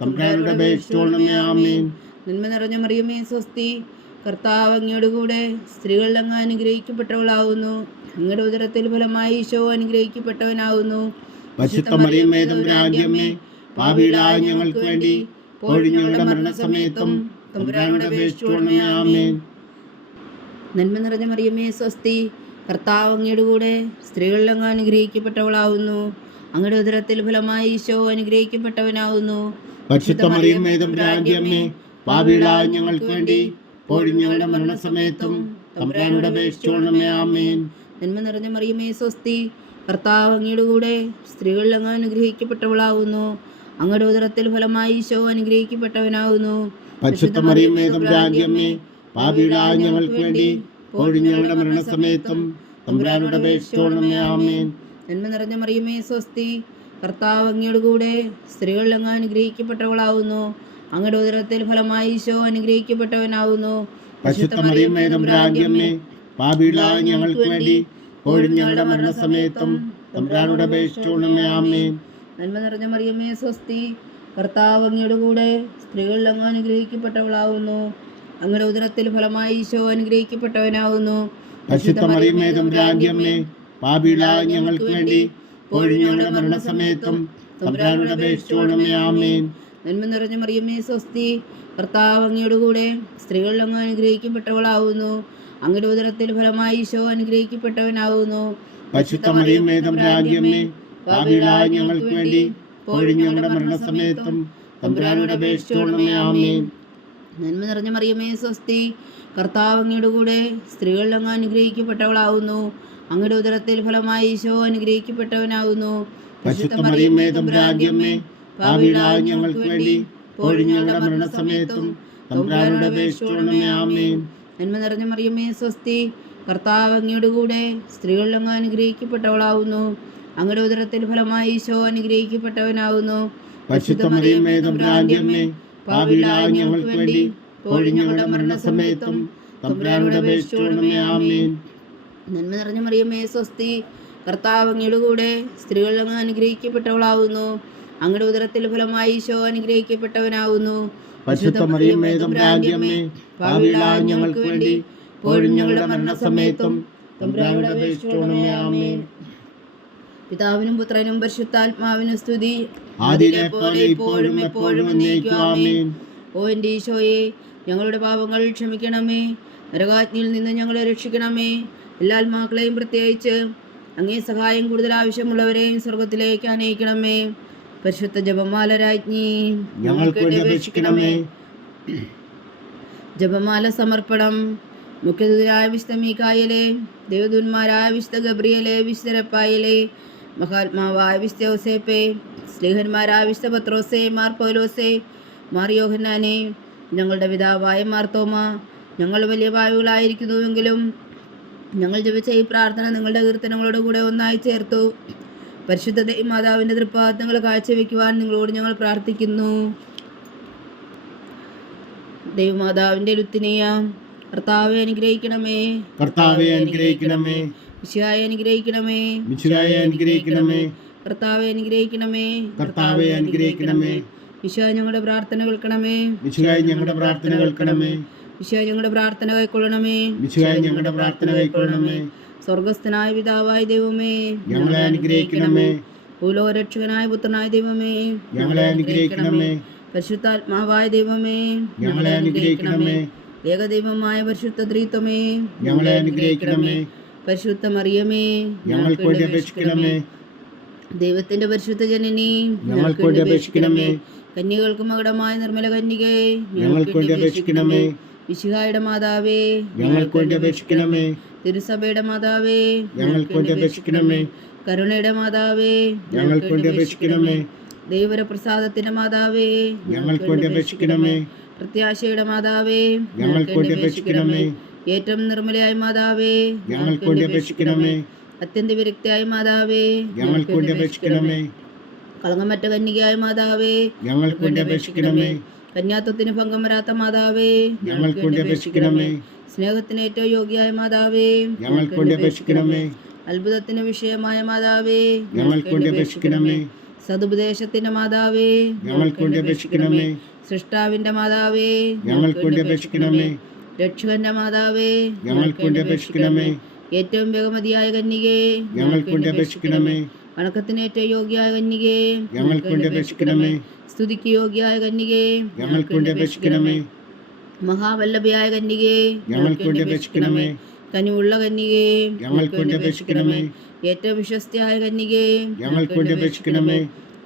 തമ്പുരാനോട് അപേക്ഷിച്ചുകൊള്ളണമേ. ആമേൻ. നന്മ നിറഞ്ഞ മറിയമേ, സ്വസ്തി. കർത്താവ് അങ്ങയുടെ കൂടെ സ്ത്രീകളിൽ അങ്ങ് അനുഗ്രഹിക്കപ്പെട്ടവളാവുന്നു. അങ്ങയുടെ ഉദരത്തിൽ ഫലമായി ഈശോ അനുഗ്രഹിക്കപ്പെട്ടവനാവുന്നു. പരിശുദ്ധ മറിയമേ തമ്പുരാന്റെ അമ്മേ, പാപികളായ ഞങ്ങൾക്ക് വേണ്ടി ഇപ്പോഴും ഞങ്ങളുടെ മരണസമയത്തും തമ്പുരാനോട് അപേക്ഷിച്ചുകൊള്ളണമേ. ആമേൻ. നന്മ നിറഞ്ഞ മറിയമേ സ്വസ്തി, കർത്താവ് അങ്ങയുടെ കൂടെ സ്ത്രീകളിൽ അങ്ങ് അനുഗ്രഹിക്കപ്പെട്ടവളാവുന്നു. അങ്ങയുടെ ഉദരത്തിൽ ഫലമായി ഈശോ അനുഗ്രഹിക്കപ്പെട്ടവനാവുന്നു. പരിശുദ്ധ മറിയമേ തമ്പുരാന്റെ അമ്മേ, പാപികളായ ഞങ്ങൾക്ക് വേണ്ടി ഇപ്പോഴും ഞങ്ങളുടെ മരണസമയത്തും തമ്പുരാനോട് അപേക്ഷിച്ചുകൊള്ളണമേ. ആമേൻ. നന്മ നിറഞ്ഞ മറിയമേ സ്വസ്തി, കർത്താവ് അങ്ങയുടെ കൂടെ സ്ത്രീകളിൽ അങ്ങ് അനുഗ്രഹിക്കപ്പെട്ടവളാവുന്നു. അങ്ങയുടെ ഉദരത്തിൽ ഫലമായി ഈശോ അനുഗ്രഹിക്കപ്പെട്ടവനാവുന്നു. പരിശുദ്ധ മറിയമേ തമ്പുരാന്റെ അമ്മേ, പാപികളായ ഞങ്ങൾക്ക് വേണ്ടി ഇപ്പോഴും ഞങ്ങളുടെ മരണസമയത്തും തമ്പുരാനോട് അപേക്ഷിച്ചുകൊള്ളണമേ. ആമേൻ. നന്മ നിറഞ്ഞ മറിയമേ സ്വസ്തി, കർത്താവ് അങ്ങയുടെ കൂടെ സ്ത്രീകളിൽ അങ്ങ് അനുഗ്രഹിക്കപ്പെട്ടവളാവുന്നു. അങ്ങയുടെ ഉദരത്തിൽ ഫലമായി ഈശോ അനുഗ്രഹിക്കപ്പെട്ടവനാവുന്നു. പരിശുദ്ധ മറിയമേ തമ്പുരാന്റെ അമ്മേ, പാപികളായ ഞങ്ങൾക്ക് വേണ്ടി ഇപ്പോഴും ഞങ്ങളുടെ മരണസമയത്തും തമ്പുരാനോട് അപേക്ഷിച്ചുകൊള്ളണമേ. ആമേൻ. നന്മ നിറഞ്ഞ മറിയമേ സ്വസ്തി, കർത്താവ് അങ്ങയുടെ കൂടെ സ്ത്രീകളിൽ അങ്ങ് അനുഗ്രഹിക്കപ്പെട്ടവളാവുന്നു. അങ്ങയുടെ ഉദരത്തിൽ ഫലമായി ഈശോ അനുഗ്രഹിക്കപ്പെട്ടവനാവുന്നു. പരിശുദ്ധ മറിയമേ തമ്പുരാന്റെ അമ്മേ, പാപികളായ ഞങ്ങൾക്ക് വേണ്ടി ഇപ്പോഴും ഞങ്ങളുടെ മരണസമയത്തും തമ്പുരാനോട് അപേക്ഷിച്ചുകൊള്ളണമേ. ആമേൻ. നന്മ നിറഞ്ഞ മറിയമേ സ്വസ്തി, കർത്താവ് അങ്ങയുടെ കൂടെ സ്ത്രീകളിൽ അങ്ങ് അനുഗ്രഹിക്കപ്പെട്ടവളാവുന്നു. അങ്ങയുടെ ഉദരത്തിൽ ഫലമായി ഈശോ അനുഗ്രഹിക്കപ്പെട്ടവനാവുന്നു. പരിശുദ്ധ മറിയമേ തമ്പുരാന്റെ അമ്മേ, പാപികളായ ഞങ്ങൾക്ക് വേണ്ടി ഇപ്പോഴും ഞങ്ങളുടെ മരണസമയത്തും തമ്പുരാനോട് അപേക്ഷിച്ചുകൊള്ളണമേ. ആമേൻ. നന്മ നിറഞ്ഞ മറിയമേ സ്വസ്തി, കർത്താവ് അങ്ങയുടെ കൂടെ സ്ത്രീകളിൽ അങ്ങ് അനുഗ്രഹിക്കപ്പെട്ടവളാവുന്നു. അങ്ങയുടെ ഉദരത്തിൽ ഫലമായി ഈശോ അനുഗ്രഹിക്കപ്പെട്ടവനാവുന്നു. പരിശുദ്ധ മറിയമേ തമ്പുരാന്റെ അമ്മേ, പാപികളായ ഞങ്ങൾക്ക് വേണ്ടി ഇപ്പോഴും ഞങ്ങളുടെ മരണസമയത്തും തമ്പുരാനോട് അപേക്ഷിച്ചുകൊള്ളണമേ. ആമേൻ. നന്മ നിറഞ്ഞ മറിയമേ സ്വസ്തി, കർത്താവ് അങ്ങയുടെ കൂടെ സ്ത്രീകളിൽ അങ്ങ് അനുഗ്രഹിക്കപ്പെട്ടവളാവുന്നു. അങ്ങയുടെ ഉദരത്തിൽ ഫലമായി ഈശോ അനുഗ്രഹിക്കപ്പെട്ടവനാവുന്നു. പരിശുദ്ധ മറിയമേ തമ്പുരാന്റെ അമ്മേ, പാപികളായ ഞങ്ങൾക്ക് വേണ്ടി ഇപ്പോഴും ഞങ്ങളുടെ മരണസമയത്തും തമ്പുരാനോട് അപേക്ഷിച്ചുകൊള്ളണമേ. ആമേൻ. നന്മ നിറഞ്ഞ മറിയമേ സ്വസ്തി, കർത്താവ് അങ്ങയുടെ കൂടെ സ്ത്രീകളിൽ അങ്ങ് അനുഗ്രഹിക്കപ്പെട്ടവളാവുന്നു. അങ്ങയുടെ ഉദരത്തിൽ ഫലമായി ഈശോ അനുഗ്രഹിക്കപ്പെട്ടവനാവുന്നു. പരിശുദ്ധ മറിയമേ തമ്പുരാന്റെ അമ്മേ, പാപികളായ ഞങ്ങൾക്ക് വേണ്ടി ഇപ്പോഴും ഞങ്ങളുടെ മരണസമയത്തും തമ്പുരാനോട് അപേക്ഷിച്ചുകൊള്ളണമേ. ആമേൻ. പിതാവിനും പുത്രനും പരിശുദ്ധാത്മാവിനും സ്തുതി, ആദിയിലെ പോലെ ഇപ്പോഴും എപ്പോഴും എന്നേക്കും. ആമേൻ. ഓ എൻ്റെ ഈശോയെ, ഞങ്ങളുടെ പാപങ്ങൾ ക്ഷമിക്കണമേ. നരകാഗ്നിയിൽ നിന്ന് ഞങ്ങളെ രക്ഷിക്കണമേ. എല്ലാ ആത്മാക്കളെയും പ്രത്യേകിച്ച് അങ്ങേ സഹായം കൂടുതൽ ആവശ്യമുള്ളവരെയും സ്വർഗത്തിലേക്ക് അനയിക്കണമേ. പരിശുദ്ധ ജപമാല രാജ്ഞി, ഞങ്ങൾക്ക് വേണ്ടി അപേക്ഷിക്കണമേ. ജപമാല സമർപ്പണം. മുഖ്യദൂതനായ വിശുദ്ധ മീഖായേലേ, ദേവദൂതന്മാരായ വിശുദ്ധ ഗബ്രിയേലേ, വിശുദ്ധ റഫായേലേ, മഹാത്മാവായ വിശുദ്ധ യോസേപ്പേ, സ്ലീഹന്മാരായ വിശുദ്ധ പത്രോസേ, മാർ പൗലോസേ, മാർ യോഹന്നാനേ, ഞങ്ങളുടെ പിതാവായ മാർ തോമ, ഞങ്ങൾ വലിയ പാപികളായിരിക്കുന്നുവെങ്കിലും ഞങ്ങൾ ജപിച്ച ഈ പ്രാർത്ഥന നിങ്ങളുടെ കീർത്തനങ്ങളോട് കൂടെ ഒന്നായി ചേർത്തു. പരിശുദ്ധ മാതാവിൻ്റെ തൃപ്പാദങ്ങൾ കാഴ്ചവെക്കുവാൻ നിങ്ങളോട് ഞങ്ങൾ പ്രാർത്ഥിക്കുന്നു. ദൈവമാതാവിൻ്റെ ലുത്തിനിയ, കർത്താവെ അനുഗ്രഹിക്കണമേ. കർത്താവെ അനുഗ്രഹിക്കണമേ. മിശിഹായെ അനുഗ്രഹിക്കണമേ. മിശിഹായെ അനുഗ്രഹിക്കണമേ. കർത്താവെ അനുഗ്രഹിക്കണമേ. കർത്താവെ അനുഗ്രഹിക്കണമേ. മിശിഹാ ഞങ്ങളുടെ പ്രാർത്ഥന കേൾക്കണമേ. മിശിഹായെ ഞങ്ങളുടെ പ്രാർത്ഥന കേൾക്കണമേ. മിശിഹാ ഞങ്ങളുടെ പ്രാർത്ഥന കൈക്കൊള്ളണമേ. മിശിഹായെ ഞങ്ങളുടെ പ്രാർത്ഥന കൈക്കൊള്ളണമേ. സ്വർഗസ്ഥനായ പിതാവായ ദൈവമേ, ഞങ്ങളെ അനുഗ്രഹിക്കണമേ. ഭൂലോകരക്ഷകനായ പുത്രനായ ദൈവമേ, ഞങ്ങളെ അനുഗ്രഹിക്കണമേ. പരിശുദ്ധാത്മാവായ ദൈവമേ, ഞങ്ങളെ അനുഗ്രഹിക്കണമേ. ഏകദൈവമായ പരിശുദ്ധ ത്രിത്വമേ, ഞങ്ങളെ അനുഗ്രഹിക്കണമേ. പരിശുദ്ധ മറിയമേ, ഞങ്ങൾക്ക് വേണ്ടി അപേക്ഷിക്കണമേ. ദൈവത്തിന്റെ പരിശുദ്ധ ജനനി, ഞങ്ങൾക്ക് വേണ്ടി അപേക്ഷിക്കണമേ. കന്യകൾക്ക് മകുടമായ നിർമ്മല കന്യകേ, ഞങ്ങൾക്ക് വേണ്ടി അപേക്ഷിക്കണമേ. മിശിഹായുടെ മാതാവേ, ഞങ്ങൾക്ക് വേണ്ടി അപേക്ഷിക്കണമേ. തിരുസഭയുടെ മാതാവേ, ഞങ്ങൾക്ക് വേണ്ടി അപേക്ഷിക്കണമേ. കരുണയുടെ മാതാവേ, ഞങ്ങൾക്ക് വേണ്ടി അപേക്ഷിക്കണമേ. ദൈവപ്രസാദത്തിന്റെ മാതാവേ, ഞങ്ങൾക്ക് വേണ്ടി അപേക്ഷിക്കണമേ. പ്രത്യാശയുടെ മാതാവേ, ഞങ്ങൾക്ക് വേണ്ടി അപേക്ഷിക്കണമേ. ഏറ്റവും നിർമ്മലയായ മാതാവേ, ഞങ്ങൾക്ക് വേണ്ടി അപേക്ഷിക്കണമേ. അത്യന്ത വിരക്തിയായ മാതാവേ, ഞങ്ങൾക്ക് വേണ്ടി അപേക്ഷിക്കണമേ. കളങ്കമറ്റ കന്യകയായ മാതാവേ, ഞങ്ങൾക്ക് വേണ്ടി അപേക്ഷിക്കണമേ. കന്യാത്വത്തിന് ഭംഗം വരാത്ത മാതാവേ, ഞങ്ങൾക്ക് വേണ്ടി അപേക്ഷിക്കണമേ. സ്നേഹത്തിന് ഏറ്റവും യോഗ്യയായ മാതാവേ, ഞങ്ങൾക്ക് വേണ്ടി അപേക്ഷിക്കണമേ. അത്ഭുതത്തിന് വിഷയമായ മാതാവേ, ഞങ്ങൾക്ക് വേണ്ടി അപേക്ഷിക്കണമേ. സതുപദേശത്തിന്റെ മാതാവേ, ഞങ്ങൾക്ക് വേണ്ടി അപേക്ഷിക്കണമേ. സൃഷ്ടാവിന്റെ മാതാവേ, ഞങ്ങൾക്ക് വേണ്ടി അപേക്ഷിക്കണമേ. രക്ഷകന്റെ മാതാവേ, ഞങ്ങൾക്ക് വേണ്ടി അപേക്ഷിക്കണമേ. ഏറ്റവും ബഹുമതിയായ കന്യകേ, ഞങ്ങൾക്ക് വേണ്ടി അപേക്ഷിക്കണമേ. വണക്കത്തിന് ഏറ്റവും യോഗ്യയായ കന്യകേ, ഞങ്ങൾക്ക് വേണ്ടി അപേക്ഷിക്കണമേ. സ്തുതിക്ക് യോഗ്യയായ കന്യകേ, ഞങ്ങൾക്ക് വേണ്ടി അപേക്ഷിക്കണമേ. മഹാവല്ലഭയായ കന്യകേ, ഞങ്ങൾക്ക് വേണ്ടി അപേക്ഷിക്കണമേ. കനിവുള്ള കന്യകേ, ഞങ്ങൾക്ക് വേണ്ടി അപേക്ഷിക്കണമേ. ഏറ്റവും വിശ്വസ്തയായ കന്യകേ, ഞങ്ങൾക്ക് വേണ്ടി അപേക്ഷിക്കണമേ.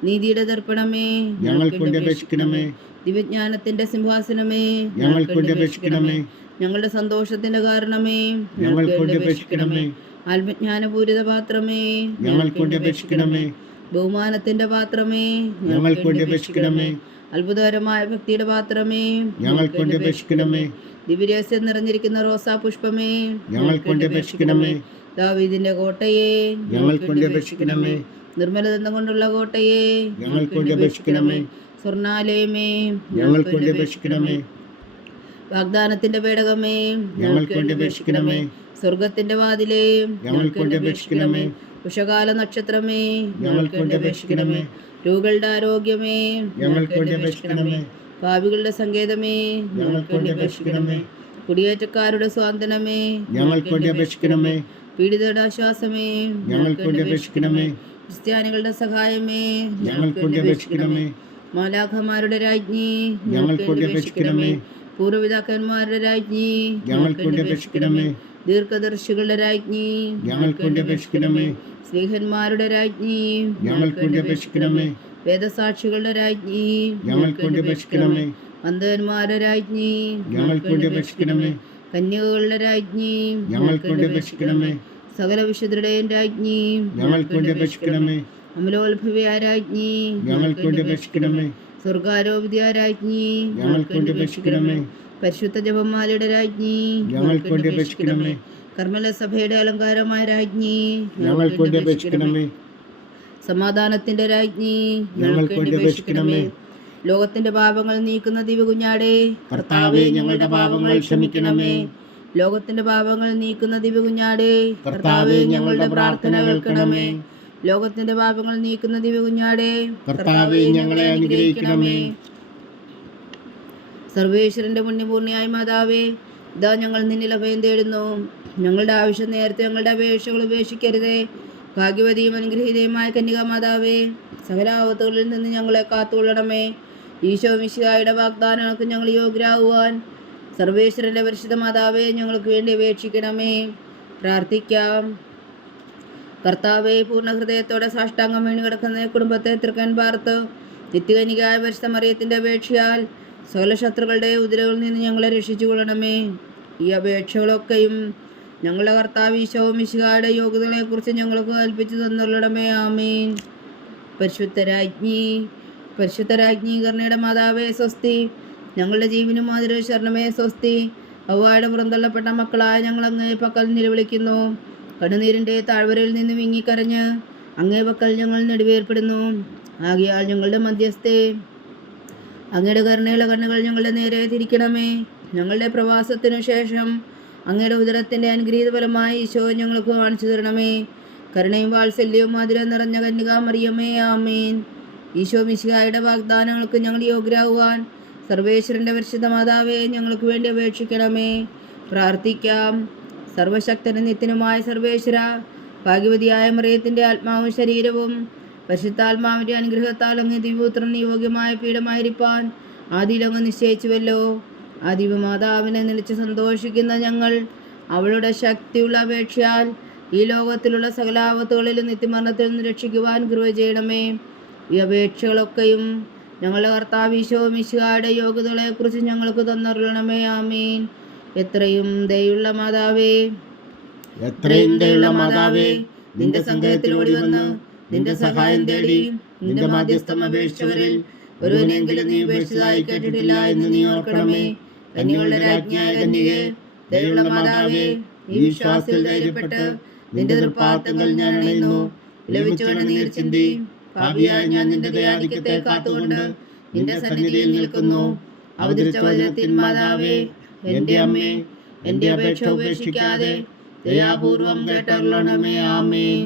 നീതിയുടെ ദർപ്പണമേ, ഞങ്ങൾക്ക് വേണ്ടി അപേക്ഷിക്കണമേ. ദിവ്യജ്ഞാനത്തിന്റെ സിംഹാസനമേ, ഞങ്ങൾക്ക് വേണ്ടി അപേക്ഷിക്കണമേ. ഞങ്ങളുടെ സന്തോഷത്തിന്റെ കാരണമേ, ഞങ്ങൾക്ക് വേണ്ടി അപേക്ഷിക്കണമേ. ആത്മജ്ഞാനപൂരിത പാത്രമേ, ഞങ്ങൾക്ക് വേണ്ടി അപേക്ഷിക്കണമേ. ബഹുമാനത്തിന്റെ പാത്രമേ, ഞങ്ങൾക്ക് വേണ്ടി അപേക്ഷിക്കണമേ. അത്ഭുതകരമായ ഭക്തിയുടെ പാത്രമേ, ഞങ്ങൾക്ക് വേണ്ടി അപേക്ഷിക്കണമേ. ദിവ്യരഹസ്യം നിറഞ്ഞിരിക്കുന്ന റോസാ പുഷ്പമേ, ഞങ്ങൾക്ക് വേണ്ടി അപേക്ഷിക്കണമേ. ദാവീദിന്റെ കോട്ടയെ, ഞങ്ങൾക്ക് വേണ്ടി അപേക്ഷിക്കണമേ. നിർമ്മലദന്തം കൊണ്ടുള്ള കോട്ടയെ, ഞങ്ങൾക്ക് വേണ്ടി അപേക്ഷിക്കണമേ. സ്വർണാലയമേ, ഞങ്ങൾക്ക് വേണ്ടി അപേക്ഷിക്കണമേ. വാഗ്ദാനത്തിന്റെ പേടകമേ, ഞങ്ങൾക്ക് വേണ്ടി അപേക്ഷിക്കണമേ. സ്വർഗത്തിന്റെ വാതിലേ, ഞങ്ങൾക്ക് വേണ്ടി അപേക്ഷിക്കണമേ. ഉഷകാല നക്ഷത്രമേ, ഞങ്ങൾക്ക് വേണ്ടി അപേക്ഷിക്കണമേ. രോഗികളുടെ ആരോഗ്യമേ, ഞങ്ങൾക്ക് വേണ്ടി അപേക്ഷിക്കണമേ. പാപികളുടെ സങ്കേതമേ, ഞങ്ങൾക്ക് വേണ്ടി അപേക്ഷിക്കണമേ. കുടിയേറ്റക്കാരുടെ സ്വാതന്ത്ര്യമേ, ഞങ്ങൾക്ക് വേണ്ടി അപേക്ഷിക്കണമേ. പീഡിതരുടെ ആശ്വാസമേ, ഞങ്ങൾക്ക് വേണ്ടി അപേക്ഷിക്കണമേ. ക്രിസ്ത്യാനികളുടെ സഹായമേ, ഞങ്ങൾക്ക് വേണ്ടി അപേക്ഷിക്കണമേ. മാലാഖമാരുടെ രാജ്ഞി, ഞങ്ങൾക്ക് വേണ്ടി അപേക്ഷിക്കണമേ. പൂർവ്വപിതാക്കന്മാരുടെ രാജ്ഞി, ഞങ്ങൾക്ക് വേണ്ടി അപേക്ഷിക്കണമേ. ദീർഘദർശികളുടെ രാജ്ഞി, ഞങ്ങൾക്ക് വേണ്ടി അപേക്ഷിക്കണമേ. സ്നേഹന്മാരുടെ രാജ്ഞി, ഞങ്ങൾക്ക് വേണ്ടി അപേക്ഷിക്കണമേ. വേദസാക്ഷികളുടെ രാജ്ഞി, ഞങ്ങൾക്ക് വേണ്ടി അപേക്ഷിക്കണമേ. അന്ധന്മാരുടെ രാജ്ഞി, ഞങ്ങൾക്ക് വേണ്ടി അപേക്ഷിക്കണമേ. കന്യകകളുടെ രാജ്ഞി, ഞങ്ങൾക്ക് വേണ്ടി അപേക്ഷിക്കണമേ. സകല വിശുദ്ധരുടെയും രാജ്ഞി, ഞങ്ങൾക്ക് വേണ്ടി അപേക്ഷിക്കണമേ. അമലോത്ഭവിയായ രാജ്ഞി, ഞങ്ങൾക്ക് വേണ്ടി അപേക്ഷിക്കണമേ. സ്വർഗാരോപിതയായ രാജ്ഞി, ഞങ്ങൾക്ക് വേണ്ടി അപേക്ഷിക്കണമേ. പരിശുദ്ധ ജപമാലയുടെ രാജ്ഞി, ഞങ്ങൾക്ക് വേണ്ടി അപേക്ഷിക്കണമേ. കർമ്മല സഭയുടെ അലങ്കാരമായ രാജ്ഞി, ഞങ്ങൾക്ക് വേണ്ടി അപേക്ഷിക്കണമേ. സമാധാനത്തിന്റെ രാജ്ഞി, ഞങ്ങൾക്ക് വേണ്ടി അപേക്ഷിക്കണമേ. ലോകത്തിന്റെ പാപങ്ങൾ നീക്കുന്ന ദിവ്യകുഞ്ഞാടേ, കർത്താവേ, ഞങ്ങളുടെ പാപങ്ങൾ ക്ഷമിക്കണമേ. ലോകത്തിന്റെ പാപങ്ങൾ നീക്കുന്ന ദിവ്യകുഞ്ഞാടേ, കർത്താവേ, ഞങ്ങളുടെ പ്രാർത്ഥന കേൾക്കണമേ. ലോകത്തിന്റെ പാപങ്ങൾ നീക്കുന്ന ദിവ്യകുഞ്ഞാടേ, കർത്താവേ, ഞങ്ങളെ അനുഗ്രഹിക്കണമേ. സർവേശ്വരന്റെ പുണ്യപൂർണിയായ മാതാവേ, ഇതാ ഞങ്ങൾ നിന്നിൽ അഭയം തേടുന്നു. ഞങ്ങളുടെ ആവശ്യം നേരത്തെ ഞങ്ങളുടെ അപേക്ഷകൾ ഉപേക്ഷിക്കരുതേ. ഭാഗ്യവതിയും അനുഗ്രഹീതയുമായ കന്യകാ മാതാവേ, സകല ആപത്തുകളിൽ നിന്ന് ഞങ്ങളെ കാത്തുകൊള്ളണമേ. ഈശോ മിശിഹായുടെ വാഗ്ദാനങ്ങൾക്ക് ഞങ്ങൾ യോഗ്യരാകുവാൻ സർവേശ്വരന്റെ പരിശുദ്ധ മാതാവേ, ഞങ്ങൾക്ക് വേണ്ടി അപേക്ഷിക്കണമേ. പ്രാർത്ഥിക്കാം. കർത്താവേ, പൂർണ്ണ ഹൃദയത്തോടെ സാഷ്ടാംഗം വീണ് കിടക്കുന്ന കുടുംബത്തെ തൃക്കൻ പാർത്ത് നിത്യകന്യകയായ പരിശുദ്ധ മറിയത്തിന്റെ അപേക്ഷയാൽ സകല ശത്രുക്കളുടെ ഉദരകളിൽ നിന്ന് ഞങ്ങളെ രക്ഷിച്ചു കൊള്ളണമേ. ഈ അപേക്ഷകളൊക്കെയും ഞങ്ങളുടെ കർത്താവ് ഈശോ മിശിഹായുടെ യോഗ്യതകളെക്കുറിച്ച് ഞങ്ങൾക്ക് കൽപ്പിച്ചു തന്നുള്ളണമേ. ആമേൻ. പരിശുദ്ധരാജ്ഞി കരുണയുടെ മാതാവേ സ്വസ്തി. ഞങ്ങളുടെ ജീവനും മാതിര ശരണമേ സ്വസ്തി. ഹവ്വായുടെ പുറന്തള്ളപ്പെട്ട മക്കളായ ഞങ്ങൾ അങ്ങേ പക്കൽ നിലവിളിക്കുന്നു. കണ്ണുനീരിൻ്റെ താഴ്വരയിൽ നിന്ന് വിങ്ങിക്കരഞ്ഞ് അങ്ങേ പക്കൽ ഞങ്ങൾ നെടുവേർപ്പെടുന്നു. ആകയാൽ ഞങ്ങളുടെ മധ്യസ്ഥേ, അങ്ങയുടെ കരുണയുള്ള കണ്ണുകൾ ഞങ്ങളുടെ നേരെ തിരിക്കണമേ. ഞങ്ങളുടെ പ്രവാസത്തിനു ശേഷം അങ്ങയുടെ ഉദരത്തിൻ്റെ അനുഗ്രഹീത ഫലമായി ഈശോ ഞങ്ങൾക്ക് കാണിച്ചു തരണമേ. കരുണയും വാത്സല്യവും മധുരം നിറഞ്ഞ കന്യകാ മറിയമേ, ആമേൻ. ഈശോ മിശിഹായുടെ വാഗ്ദാനങ്ങൾക്ക് ഞങ്ങൾ യോഗ്യരാകുവാൻ സർവേശ്വരൻ്റെ പരിശുദ്ധ മാതാവേ, ഞങ്ങൾക്ക് വേണ്ടി അപേക്ഷിക്കണമേ. പ്രാർത്ഥിക്കാം. സർവശക്തനും നിത്യനുമായ സർവേശ്വര, ഭാഗ്യവതിയായ മറിയത്തിൻ്റെ ആത്മാവും ശരീരവും പരിശുദ്ധാത്മാവിൻ്റെ അനുഗ്രഹത്താൽ അങ്ങ് ദിവ്യപുത്രന് യോഗ്യമായ പീഠമായിരിക്കാൻ ആദിയിലങ്ങ് നിശ്ചയിച്ചുവല്ലോ. ആ ദിവ്യമാതാവിനെ നിലച്ച് സന്തോഷിക്കുന്ന ഞങ്ങൾ അവളുടെ ശക്തിയുള്ള അപേക്ഷയാൽ ഈ ലോകത്തിലുള്ള സകലാപത്തുകളിലും നിത്യമരണത്തിൽ നിന്ന് രക്ഷിക്കുവാൻ കൃപ ചെയ്യണമേ. ഈ അപേക്ഷകളൊക്കെയും ഞങ്ങളുടെ കർത്താവ് ഈശോ മിശിഹായുടെ യോഗ്യതകളെക്കുറിച്ച് ഞങ്ങൾക്ക് തന്നരുളണമേ. ആമീൻ. എത്രയും ദയുള്ള മാതാവേ, നിന്റെ സംഘത്തിൽ ഓടി വന്ന് നിന്റെ സഹായം തേടി നിന്റെ മാധ്യസ്ഥം അപേക്ഷിച്ചവരിൽ ഒരുവനെങ്കിലും നീ ഉപേക്ഷിച്ചതായി കേട്ടിട്ടില്ല എന്ന് നീ ഓർക്കണമേ. കന്യകളുടെ രാജ്ഞിയായ കന്യകേ, ദയുള്ള മാതാവേ, ഈ വിശ്വാസത്തിൽ ധൈര്യപ്പെട്ട് നിന്റെ തൃപ്പാദങ്ങൾ ഞാൻ അണയുന്നു. ലഭിച്ചുകൊണ്ട് നീർ ചിന്തി പാപിയായ ഞാൻ നിന്റെ ദയാധിക്യത്തെ കാത്തുകൊണ്ട് നിന്റെ സന്നിധിയിൽ നിൽക്കുന്നു. അവതരിച്ച വചനത്തിൻ മാതാവേ, എന്റെ അമ്മേ, എന്റെ അപേക്ഷ ഉപേക്ഷിക്കാതെ ദയാപൂർവം കേട്ടരുളണമേ. ആമേൻ.